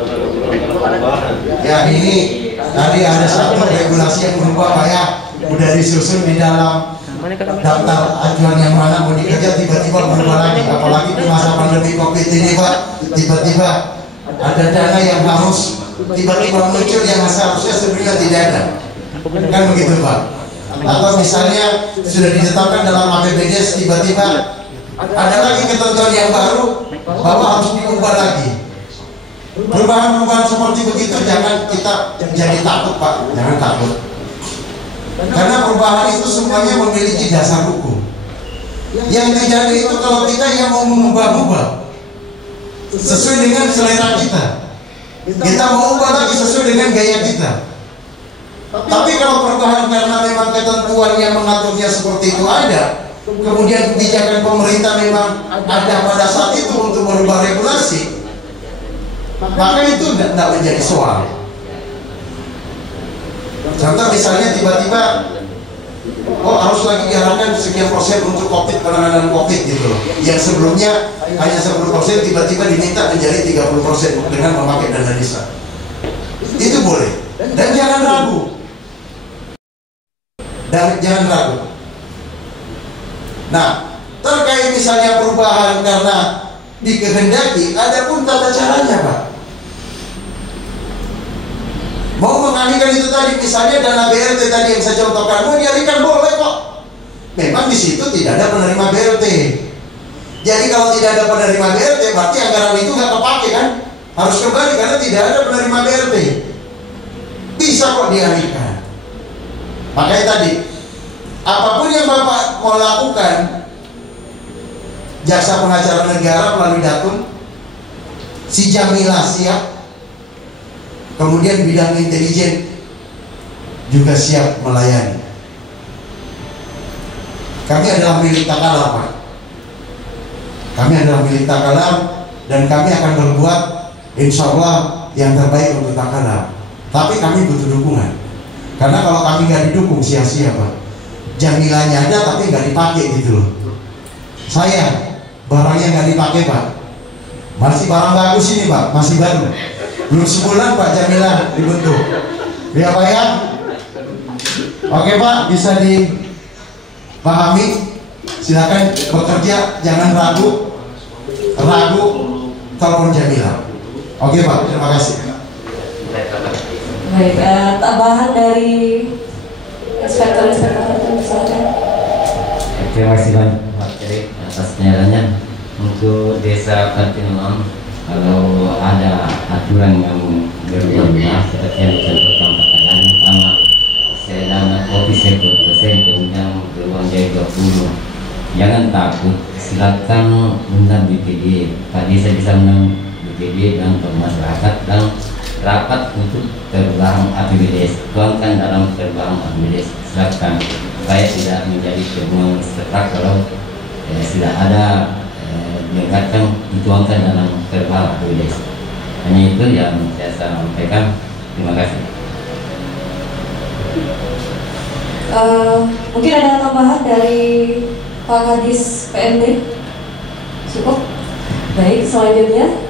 Ya ini tadi ada satu regulasi yang berubah Pak ya, udah disusun di dalam daftar ajuan yang mana mau dikejar, tiba-tiba berubah lagi. Apalagi di masa pandemi COVID ini Pak, tiba-tiba ada dana yang harus tiba-tiba muncul yang seharusnya sebelumnya tidak ada. Kan begitu Pak. Atau misalnya sudah ditetapkan dalam APBDes, tiba-tiba ada lagi ketentuan yang baru bahwa harus diubah lagi. Perubahan-perubahan seperti begitu jangan kita jadi takut Pak, jangan takut. Karena perubahan itu semuanya memiliki dasar hukum. Yang terjadi itu kalau kita yang mau mengubah-ubah sesuai dengan selera kita, kita mau ubah lagi sesuai dengan gaya kita. Tapi kalau perubahan karena memang ketentuan yang mengaturnya seperti itu ada, kemudian kebijakan pemerintah memang ada pada saat itu untuk merubah regulasi, maka itu tidak menjadi soal. Contoh misalnya tiba-tiba, oh harus lagi diarahkan sekian persen untuk COVID, penanganan COVID gitu loh. Yang sebelumnya hanya 10%, tiba-tiba diminta menjadi 30% dengan memakai dana desa. Itu boleh. Dan jangan ragu. Dan jangan ragu. Nah, terkait misalnya perubahan karena dikehendaki, ada pun tata caranya Pak. Mau mengalihkan itu tadi, misalnya dana BLT tadi yang saya contohkan, mau dialihkan boleh kok. Memang di situ tidak ada penerima BLT. Jadi kalau tidak ada penerima BLT, berarti anggaran itu nggak kepake kan? Harus kembali karena tidak ada penerima BLT. Bisa kok dialihkan. Makanya tadi, apapun yang Bapak mau lakukan, jasa pengacara negara melalui Datun, si Jamilah siap, kemudian bidang intelijen juga siap melayani. Kami adalah milik Takalar Pak. Kami adalah milik Takalar dan kami akan berbuat insya Allah yang terbaik untuk Takalar. Tapi kami butuh dukungan. Karena kalau kami nggak didukung sia-sia Pak. Jamilahnya ada tapi nggak dipakai gitu loh. Sayang, barangnya nggak dipakai Pak. Masih barang bagus ini Pak, masih baru. Belum sebulan Pak Jamilah dibentuk. Ya Pak ya. Oke Pak, bisa dipahami. Silakan bekerja, jangan ragu. Telepon Jamilah. Oke Pak, terima kasih. Baik, tambahan dari inspektor misalkan. Terima kasih banyak Pak Ceri atas penjelasannya. Untuk desa Kartinulam, kalau ada aturan yang berubah seperti yang dicontohkan Pak Kadang, pertama sedana kopi 1%, kemudian peluang jadi 20. Jangan takut, silakan undang BPD. Pak Desa bisa undang BPD dan masyarakat dan rapat untuk perubahan APBDes. Tuangkan dalam perubahan APBDes, silakan. Supaya tidak menjadi kebungan setak kalau sudah ada diangkatkan dituangkan dalam perubahan APBDes. Hanya itu yang saya sampaikan. Terima kasih. Mungkin ada tambahan dari Pak Kadis PMD? Cukup? Baik, selanjutnya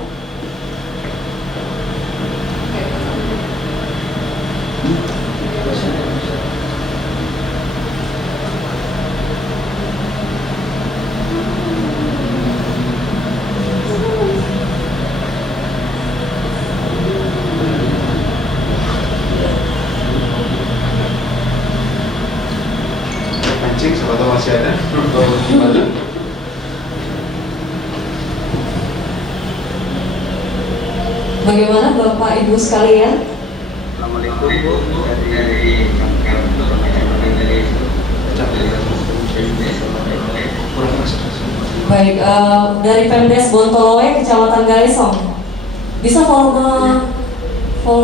atau masih ada atau gimana? bagaimana Bapak Ibu sekalian? Assalamualaikum Bu, dari Baik, dari Pemdes Bontoloe, Kecamatan Galesong. Bisa volume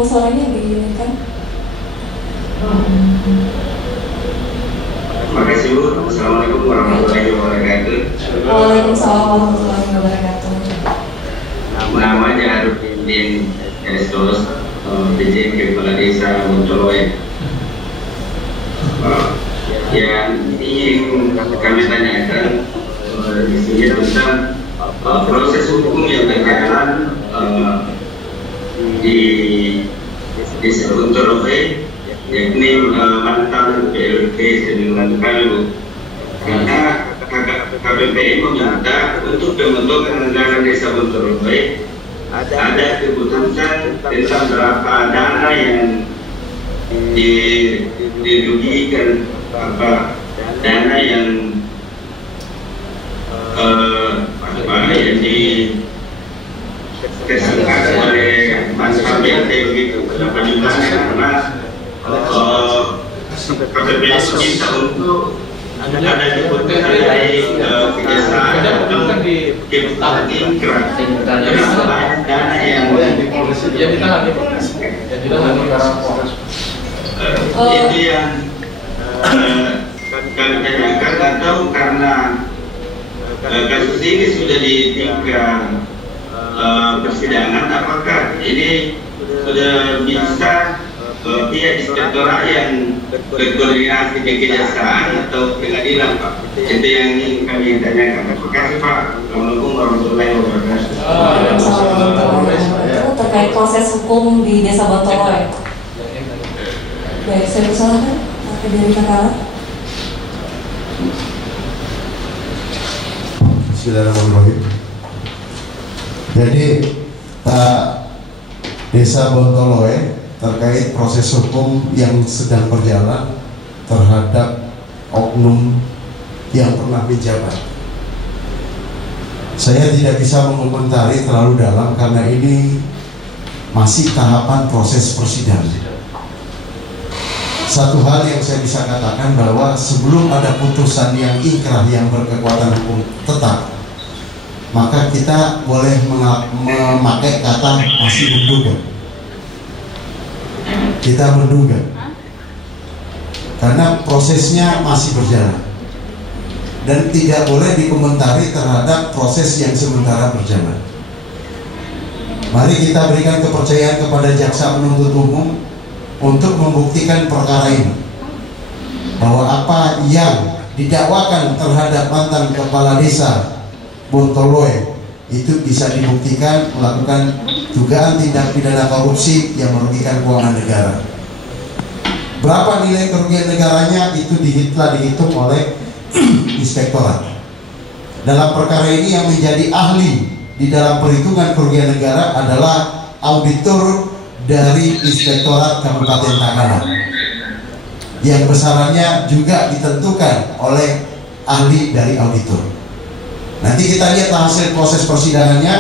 suaranya diginikan? Terima kasih Bu. Assalamualaikum warahmatullahi wabarakatuh. Waalaikumsalam warahmatullahi wabarakatuh. Nama Jaharuddin Estos, PJ Kepala Desa Bontoloe. Yang ingin kami tanyakan di sini tentang proses hukum yang berjalan di Desa Bontoloe, yakni mantan PLT Sedulur Kalu, karena KPPI meminta untuk pembentukan anggaran Desa Bontoloe ada keputusan tentang berapa dana yang dirugikan, dana yang yang dikesankan oleh mantan PLT begitu. Kenapa dimana? Karena KPPI meminta untuk ada keputusan dari kejaksaan atau keputusan ingkrah dana yang itu yang kami tanyakan, atau karena kasus ini sudah di tingkat persidangan, apakah ini sudah bisa pihak inspektorat yang berkoordinasi ke kejaksaan atau pengadilan, Pak? Itu yang ingin kami tanyakan. Terima kasih Pak. Assalamualaikum warahmatullahi wabarakatuh. Terkait proses hukum di Desa Bontoloe. Baik, saya persilakan Pak dari Kakala. Bismillahirrahmanirrahim. Jadi Desa Bontoloe terkait proses hukum yang sedang berjalan terhadap oknum yang pernah menjabat. Saya tidak bisa mengomentari terlalu dalam karena ini masih tahapan proses persidangan. Satu hal yang saya bisa katakan bahwa sebelum ada putusan yang ingkrah yang berkekuatan hukum tetap, maka kita boleh memakai kata masih menduga. Kita menduga karena prosesnya masih berjalan dan tidak boleh dikomentari terhadap proses yang sementara berjalan. Mari kita berikan kepercayaan kepada jaksa penuntut umum untuk membuktikan perkara ini, bahwa apa yang didakwakan terhadap mantan kepala desa Bontoloe itu bisa dibuktikan melakukan dugaan tindak pidana korupsi yang merugikan keuangan negara. Berapa nilai kerugian negaranya itu telah dihitung oleh inspektorat. Dalam perkara ini yang menjadi ahli di dalam perhitungan kerugian negara adalah auditor dari Inspektorat Kabupaten Tagalar yang besarannya juga ditentukan oleh ahli dari auditor. Nanti kita lihat hasil proses persidangannya,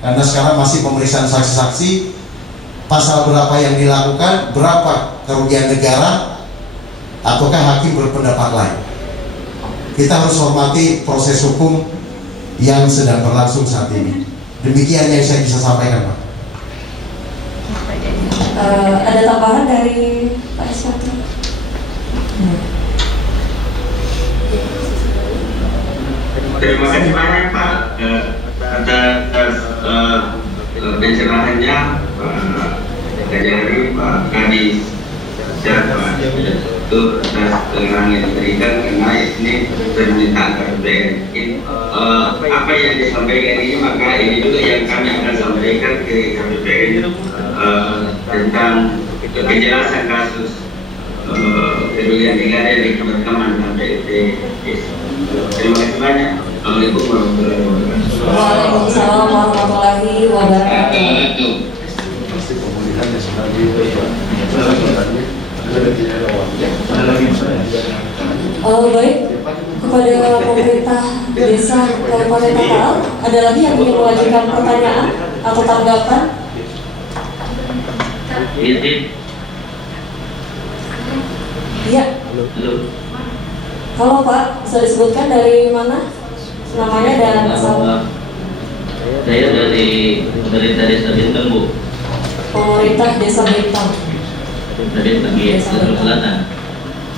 karena sekarang masih pemeriksaan saksi-saksi, pasal berapa yang dilakukan, berapa kerugian negara, ataukah hakim berpendapat lain. Kita harus hormati proses hukum yang sedang berlangsung saat ini. Demikian yang saya bisa sampaikan, Pak. Ada tambahan dari Pak Inspektur? Terima kasih banyak Pak atas pencerahannya, Pak Kajari, Pak Kadis, dan Pak Direktur atas keterangan yang diberikan, karena ini permintaan KPPN. Apa yang disampaikan ini, maka ini juga yang kami akan sampaikan ke KPPN tentang kejelasan kasus kerugian negara yang dikibatkan mantan PLT. Terima kasih banyak. Assalamualaikum warahmatullahi wabarakatuh. Waalaikumsalam warahmatullahi wabarakatuh. Baik, kepada pemerintah desa Kabupaten Tagalar, ada lagi yang ingin mengajukan pertanyaan atau tanggapan? Iya. Kalau Pak, bisa disebutkan dari mana namanya dan asal? Saya dari pemerintah desa Bintang, Bu. Pemerintah desa Bintang. Desa Selatan.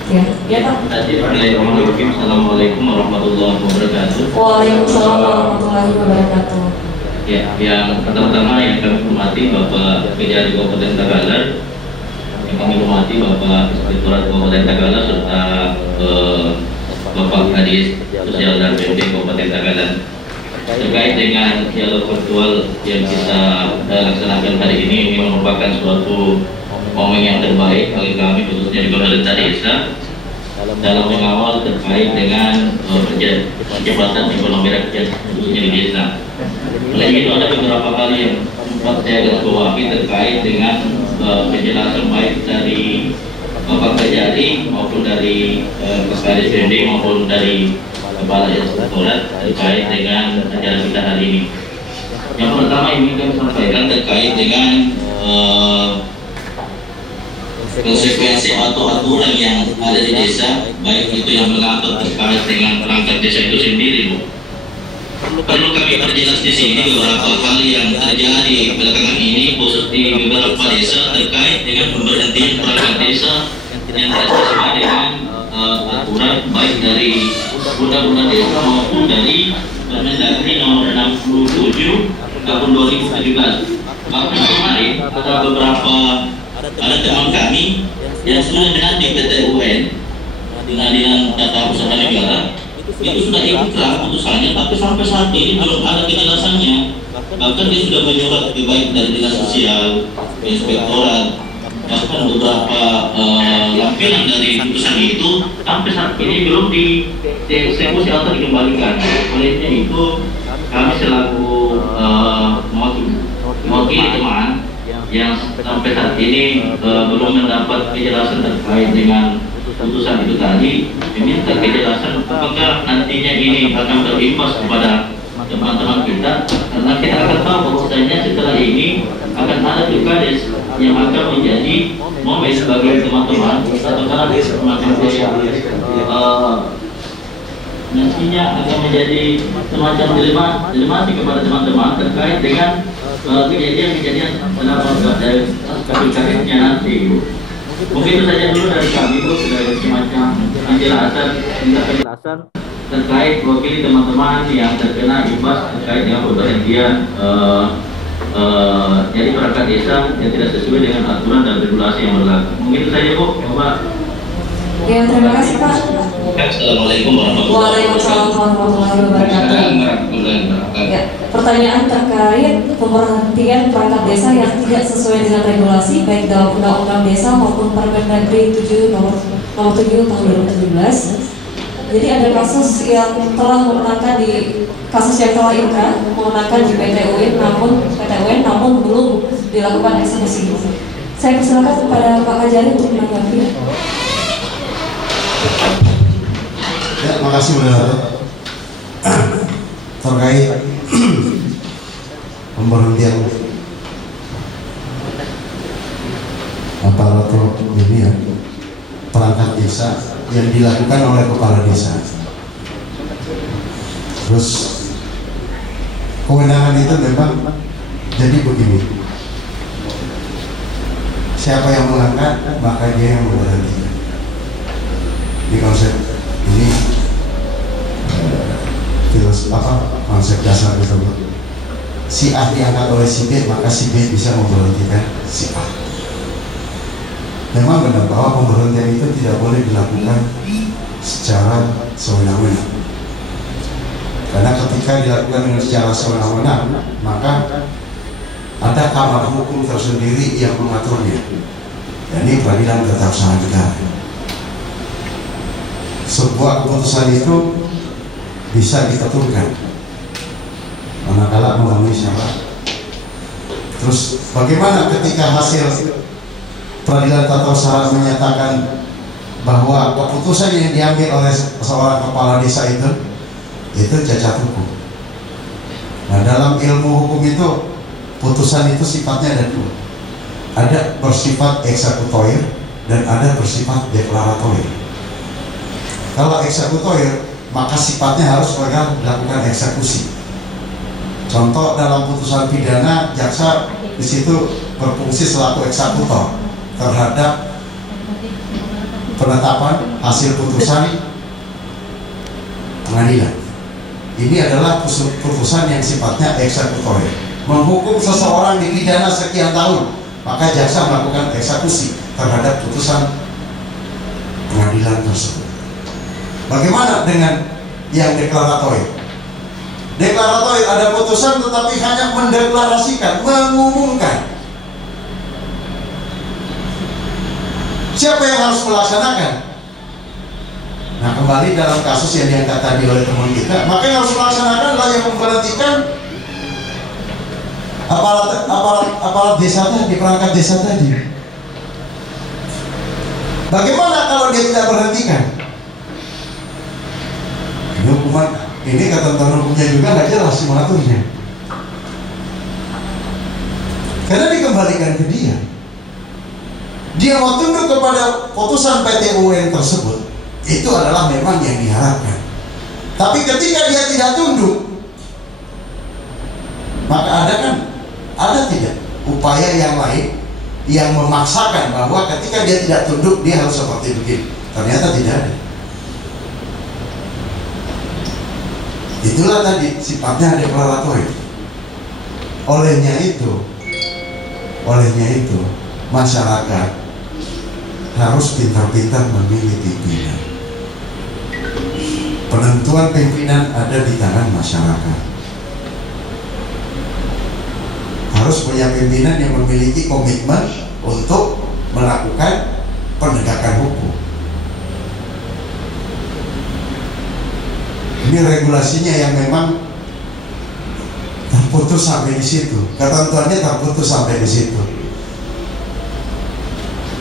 Ya, ya Pak. Assalamualaikum warahmatullahi wabarakatuh. Waalaikumsalam warahmatullahi wabarakatuh. Ya, yang pertama-tama yang kami hormati Bapak Kejari Kabupaten Tagalar, yang kami hormati Bapak Inspektorat Kabupaten Tagalar serta Bapak Kadis Sosial dan BMD Kabupaten Tagalar. Terkait dengan dialog virtual yang kita laksanakan hari ini merupakan suatu momen yang terbaik bagi kami, khususnya di pemerintah desa, dalam mengawal terkait dengan percepatan ekonomi rakyat, khususnya di desa. Oleh itu ada beberapa kali yang sempat saya garis bawahi terkait dengan penjelasan baik dari Bapak Kejari maupun dari Pak Kadis BMD maupun dari Kepala Inspektorat terkait dengan acara kita hari ini. Yang pertama ini kami sampaikan terkait dengan konsekuensi atau aturan yang ada di desa, baik itu yang mengatur terkait dengan perangkat desa itu sendiri, Bu. Perlu kami perjelas di sini beberapa hal yang terjadi belakangan ini, khusus di beberapa desa terkait dengan pemberhentian perangkat desa yang tidak sesuai dengan aturan baik dari undang-undang desa maupun dari Permendagri nomor 67 tahun 2017. Bahkan kemarin ada teman kami yang sudah dengan di PT UN, Pengadilan Tata Usaha Negara, itu sudah ikut putusannya, tapi sampai saat ini belum ada kejelasannya. Bahkan dia sudah menyurat baik dari Dinas Sosial, Inspektorat, bahkan beberapa lampiran dari putusan itu sampai saat ini belum dieksekusi atau dikembalikan. Oleh itu kami selaku mewakili teman yang sampai saat ini belum mendapat kejelasan terkait dengan putusan itu tadi, meminta kejelasan apakah nantinya ini akan berimbas kepada teman-teman kita, karena kita akan tahu bahwasanya setelah ini akan ada pilkades yang akan menjadi momen bagi teman-teman atau karena semacam nantinya akan menjadi semacam dilemasi kepada teman-teman terkait dengan kejadian-kejadian dalam pilkadesnya nanti. Mungkin itu saja dulu dari kami, Bu, sebagai semacam penjelasan terkait wakili teman-teman yang terkena imbas terkait dengan pemberhentian jadi perangkat desa yang tidak sesuai dengan aturan dan regulasi yang berlaku. Mungkin itu saja, Bu, Bapak. Ya, terima kasih Pak. Assalamualaikum warahmatullahi wabarakatuh. Ya, pertanyaan terkait pemberhentian perangkat desa yang tidak sesuai dengan regulasi baik dalam undang-undang desa maupun Permendagri nomor 7 tahun 2017. Jadi ada kasus yang telah memenangkan di kasus yang telah inkrah memenangkan di PT UN namun belum dilakukan eksekusi. Saya persilakan kepada Pak Kajari untuk menanggapi. Ya, makasih moderator. Terkait pemberhentian aparatur ini ya, perangkat desa yang dilakukan oleh kepala desa. Terus kewenangan itu memang jadi begini, siapa yang mengangkat maka dia yang memberhentikan. Di konsep ini konsep dasar tersebut, si A diangkat oleh si B maka si B bisa memberhentikan si A. Memang benar bahwa pemberhentian itu tidak boleh dilakukan secara sewenang-wenang. Karena ketika dilakukan dengan secara sewenang-wenang, maka ada kamar hukum tersendiri yang mengaturnya. Dan ini Peradilan Tata Usaha Negara. Sebuah keputusan itu bisa diketurkan manakala memenuhi syarat. Terus bagaimana ketika hasil Peradilan Tata Usaha menyatakan bahwa keputusan yang diambil oleh seorang kepala desa itu cacat hukum. Nah, dalam ilmu hukum itu putusan itu sifatnya ada dua. Ada bersifat eksekutoir dan ada bersifat deklaratoir. Kalau eksekutoir maka sifatnya harus dilakukan eksekusi. Contoh dalam putusan pidana, jaksa di situ berfungsi selaku eksekutor terhadap penetapan hasil putusan pengadilan. Ini adalah putusan yang sifatnya eksekutoir. Menghukum seseorang di pidana sekian tahun, maka jaksa melakukan eksekusi terhadap putusan pengadilan tersebut. Bagaimana dengan yang deklaratoir? Deklaratoir ada putusan tetapi hanya mendeklarasikan, mengumumkan. Siapa yang harus melaksanakan? Nah, kembali dalam kasus yang diangkat tadi oleh teman kita, maka yang harus melaksanakan adalah yang memberhentikan aparat desa tadi, perangkat desa tadi. Bagaimana kalau dia tidak berhentikan? Ini hukuman, ini ketentuan hukumnya juga nggak jelas mengaturnya. Karena dikembalikan ke dia. Dia mau tunduk kepada putusan PT UN tersebut. Itu adalah memang yang diharapkan. Tapi ketika dia tidak tunduk, maka ada tidak upaya yang lain yang memaksakan bahwa ketika dia tidak tunduk dia harus seperti begini. Ternyata tidak ada. Itulah tadi sifatnya deklaratoir. Olehnya itu masyarakat harus pintar-pintar memilih pimpinan. Penentuan pimpinan ada di tangan masyarakat. Harus punya pimpinan yang memiliki komitmen untuk melakukan penegakan hukum. Ini regulasinya yang memang terputus sampai di situ. Ketentuannya terputus sampai di situ.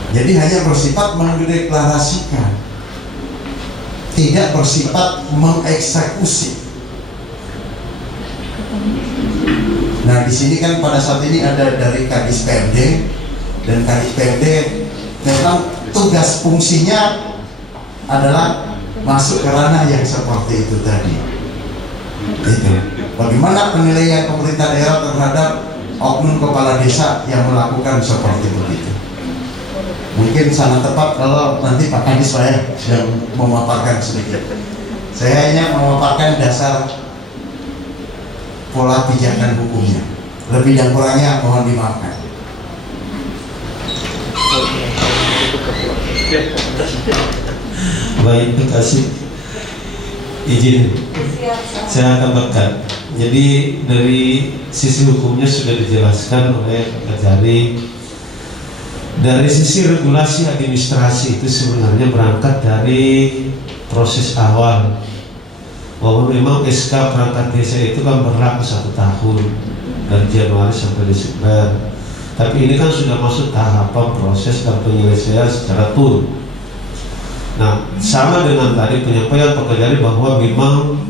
Jadi hanya bersifat mendeklarasikan, tidak bersifat mengeksekusi. Nah, di sini kan pada saat ini ada dari Kadis PMD, dan Kadis PMD memang tugas fungsinya adalah masuk ke ranah yang seperti itu tadi. Itu. Bagaimana penilaian pemerintah daerah terhadap oknum kepala desa yang melakukan seperti begitu? Mungkin sangat tepat kalau nanti Pak Kadis saya yang memaparkan sedikit. Saya hanya memaparkan dasar pola pijakan hukumnya. Lebih dan kurangnya mohon dimaafkan. Baik, terima kasih. Izin saya tambahkan. Jadi dari sisi hukumnya sudah dijelaskan oleh Pak Kajari. Dari sisi regulasi administrasi itu sebenarnya berangkat dari proses awal bahwa memang SK perangkat desa itu kan berlaku 1 tahun dari Januari sampai Desember. Tapi ini kan sudah masuk tahapan proses dan penyelesaian secara turun. Nah, sama dengan tadi penyampaian Pak Kajari bahwa memang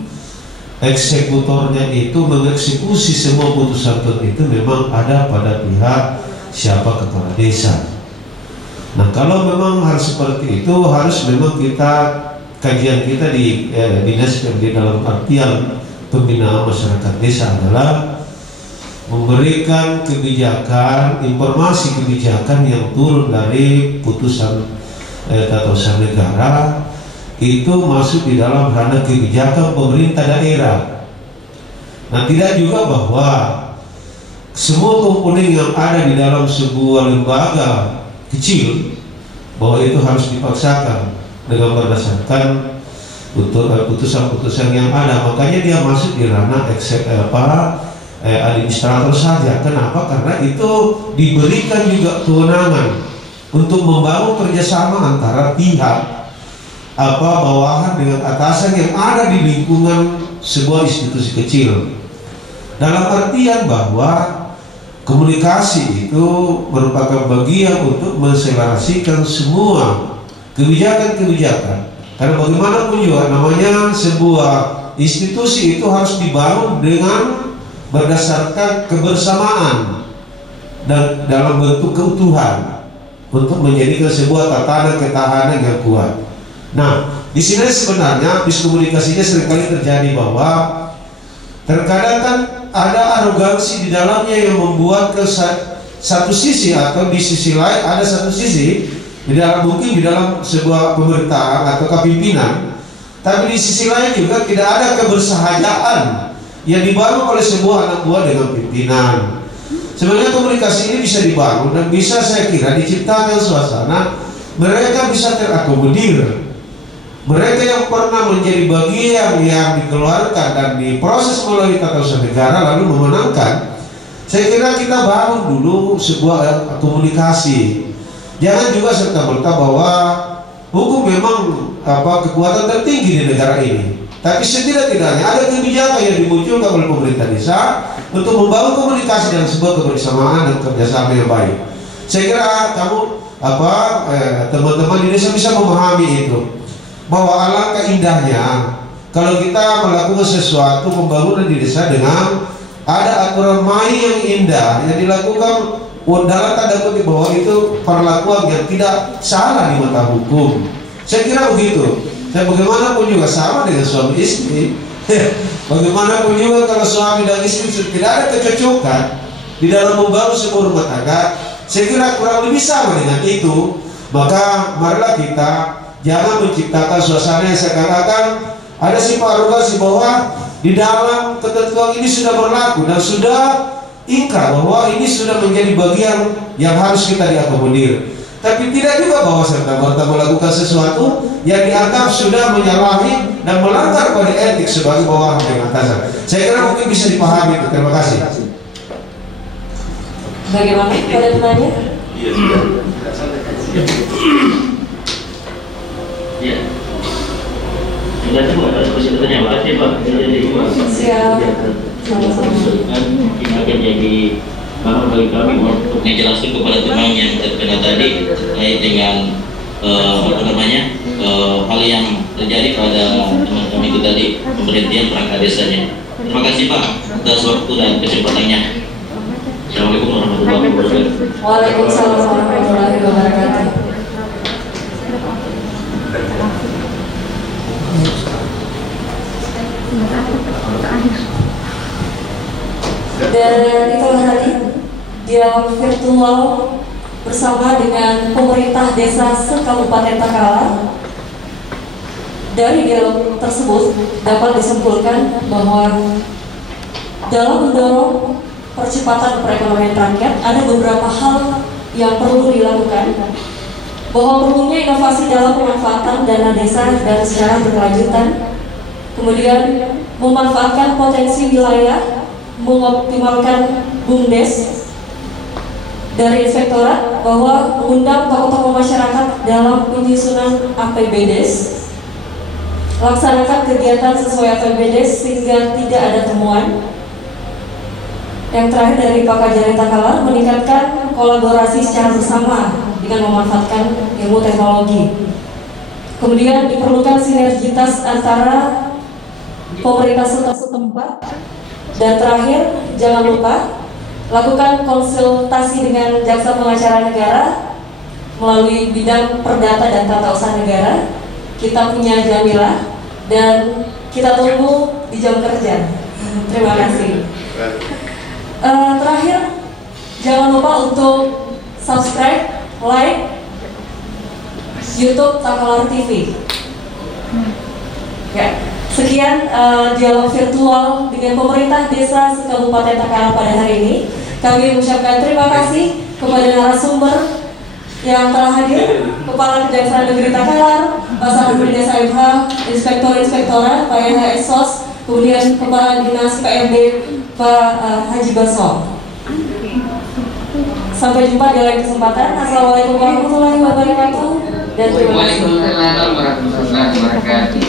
eksekutornya itu mengeksekusi semua putusan itu memang ada pada pihak siapa kepala desa. Nah, kalau memang harus seperti itu, harus memang kita kajian kita di dinas di dalam artian pembinaan masyarakat desa adalah memberikan kebijakan, informasi kebijakan yang turun dari putusan tata usaha negara itu masuk di dalam ranah kebijakan pemerintah daerah. Nah, tidak juga bahwa semua komponen yang ada di dalam sebuah lembaga kecil bahwa itu harus dipaksakan dengan berdasarkan putusan-putusan yang ada. Makanya dia masuk di ranah administrator saja. Kenapa? Karena itu diberikan juga kewenangan untuk membangun kerjasama antara pihak bawahan dengan atasan yang ada di lingkungan sebuah institusi kecil. Dalam artian bahwa komunikasi itu merupakan bagian untuk menselarasikan semua kebijakan-kebijakan. Karena bagaimanapun juga namanya sebuah institusi itu harus dibangun dengan berdasarkan kebersamaan dan dalam bentuk keutuhan untuk menjadikan sebuah tatanan ketahanan yang kuat. Nah, di sini sebenarnya miskomunikasinya seringkali terjadi bahwa terkadang kan ada arogansi di dalamnya yang membuat ke satu sisi atau di sisi lain ada satu sisi di dalam mungkin di dalam sebuah pemerintahan atau kepimpinan, tapi di sisi lain juga tidak ada kebersahajataan yang dibangun oleh sebuah anak buah dengan pimpinan. Sebenarnya komunikasi ini bisa dibangun dan bisa saya kira diciptakan suasana mereka bisa terakomodir. Mereka yang pernah menjadi bagian yang dikeluarkan dan diproses melalui tata usaha negara lalu memenangkan, saya kira kita bangun dulu sebuah komunikasi. Jangan juga serta-merta bahwa hukum memang kekuatan tertinggi di negara ini. Tapi setidak-tidaknya ada kebijakan yang dimunculkan oleh pemerintah desa untuk membangun komunikasi dan sebuah kebersamaan dan kerjasama yang baik. Saya kira kamu teman-teman di desa bisa memahami itu, bahwa alangkah indahnya kalau kita melakukan sesuatu pembangunan di desa dengan ada aturan main yang indah yang dilakukan dalam tanda kutip bahwa itu perlakuan yang tidak salah di mata hukum. Saya kira begitu. Dan bagaimanapun juga sama dengan suami istri. Bagaimanapun juga kalau suami dan istri tidak ada kecocokan di dalam membangun sebuah rumah tangga, saya kira kurang lebih sama dengan itu. Maka marilah kita jangan menciptakan suasana yang seakan-akan ada sifat arogansi bahwa di dalam ketentuan ini sudah berlaku dan sudah ingkar bahwa ini sudah menjadi bagian yang harus kita diakomodir. Tapi tidak juga bahwa serta-merta melakukan sesuatu yang dianggap sudah menyalahi dan melanggar kode etik sebagai bawahan dan atasan. Saya kira mungkin bisa dipahami. Terima kasih. Bagaimana pada penanya? Iya. Sudah semua ada pertanyaan. Makasih Pak. Siap. Ini akan jadi bahan bagi kami untuk menjelaskan kepada teman yang terkena tadi terkait dengan hal yang terjadi pada teman-teman itu tadi, pemberhentian perangkat desanya. Terima kasih Pak atas waktu dan kesempatannya. Assalamualaikum warahmatullahi wabarakatuh. Waalaikumsalam warahmatullahi wabarakatuh. Dan itulah tadi dialog virtual bersama dengan pemerintah desa se-Kabupaten Takalar. Dari dialog tersebut dapat disimpulkan bahwa dalam mendorong percepatan perekonomian rakyat ada beberapa hal yang perlu dilakukan, bahwa perlunya inovasi dalam pemanfaatan dana desa dan secara berkelanjutan, kemudian memanfaatkan potensi wilayah, mengoptimalkan BUMDes dari inspektorat, bahwa mengundang tokoh-tokoh masyarakat dalam penyusunan APBDes, laksanakan kegiatan sesuai APBDes sehingga tidak ada temuan, Yang terakhir dari Pak Kajari Takalar, meningkatkan kolaborasi secara bersama dengan memanfaatkan ilmu teknologi. Kemudian diperlukan sinergitas antara pemerintah setempat. Dan terakhir, jangan lupa lakukan konsultasi dengan Jaksa Pengacara Negara melalui bidang perdata dan tata usaha negara. Kita punya Jamilah dan kita tunggu di jam kerja. Terima kasih. Terakhir, jangan lupa untuk subscribe, like YouTube Takalar TV. Ya. Sekian dialog virtual dengan pemerintah desa Kabupaten Takalar pada hari ini. Kami mengucapkan terima kasih kepada narasumber yang telah hadir, Kepala Kejaksaan Negeri Takalar, Pak Sarul Desa FH, Inspektor-Inspektorat, Pak YH Sos, kemudian Kepala Dinas PMD, Pak Haji Baso. Sampai jumpa di lain kesempatan. Assalamualaikum warahmatullahi wabarakatuh dan terima kasih. Waalaikumsalam warahmatullahi wabarakatuh.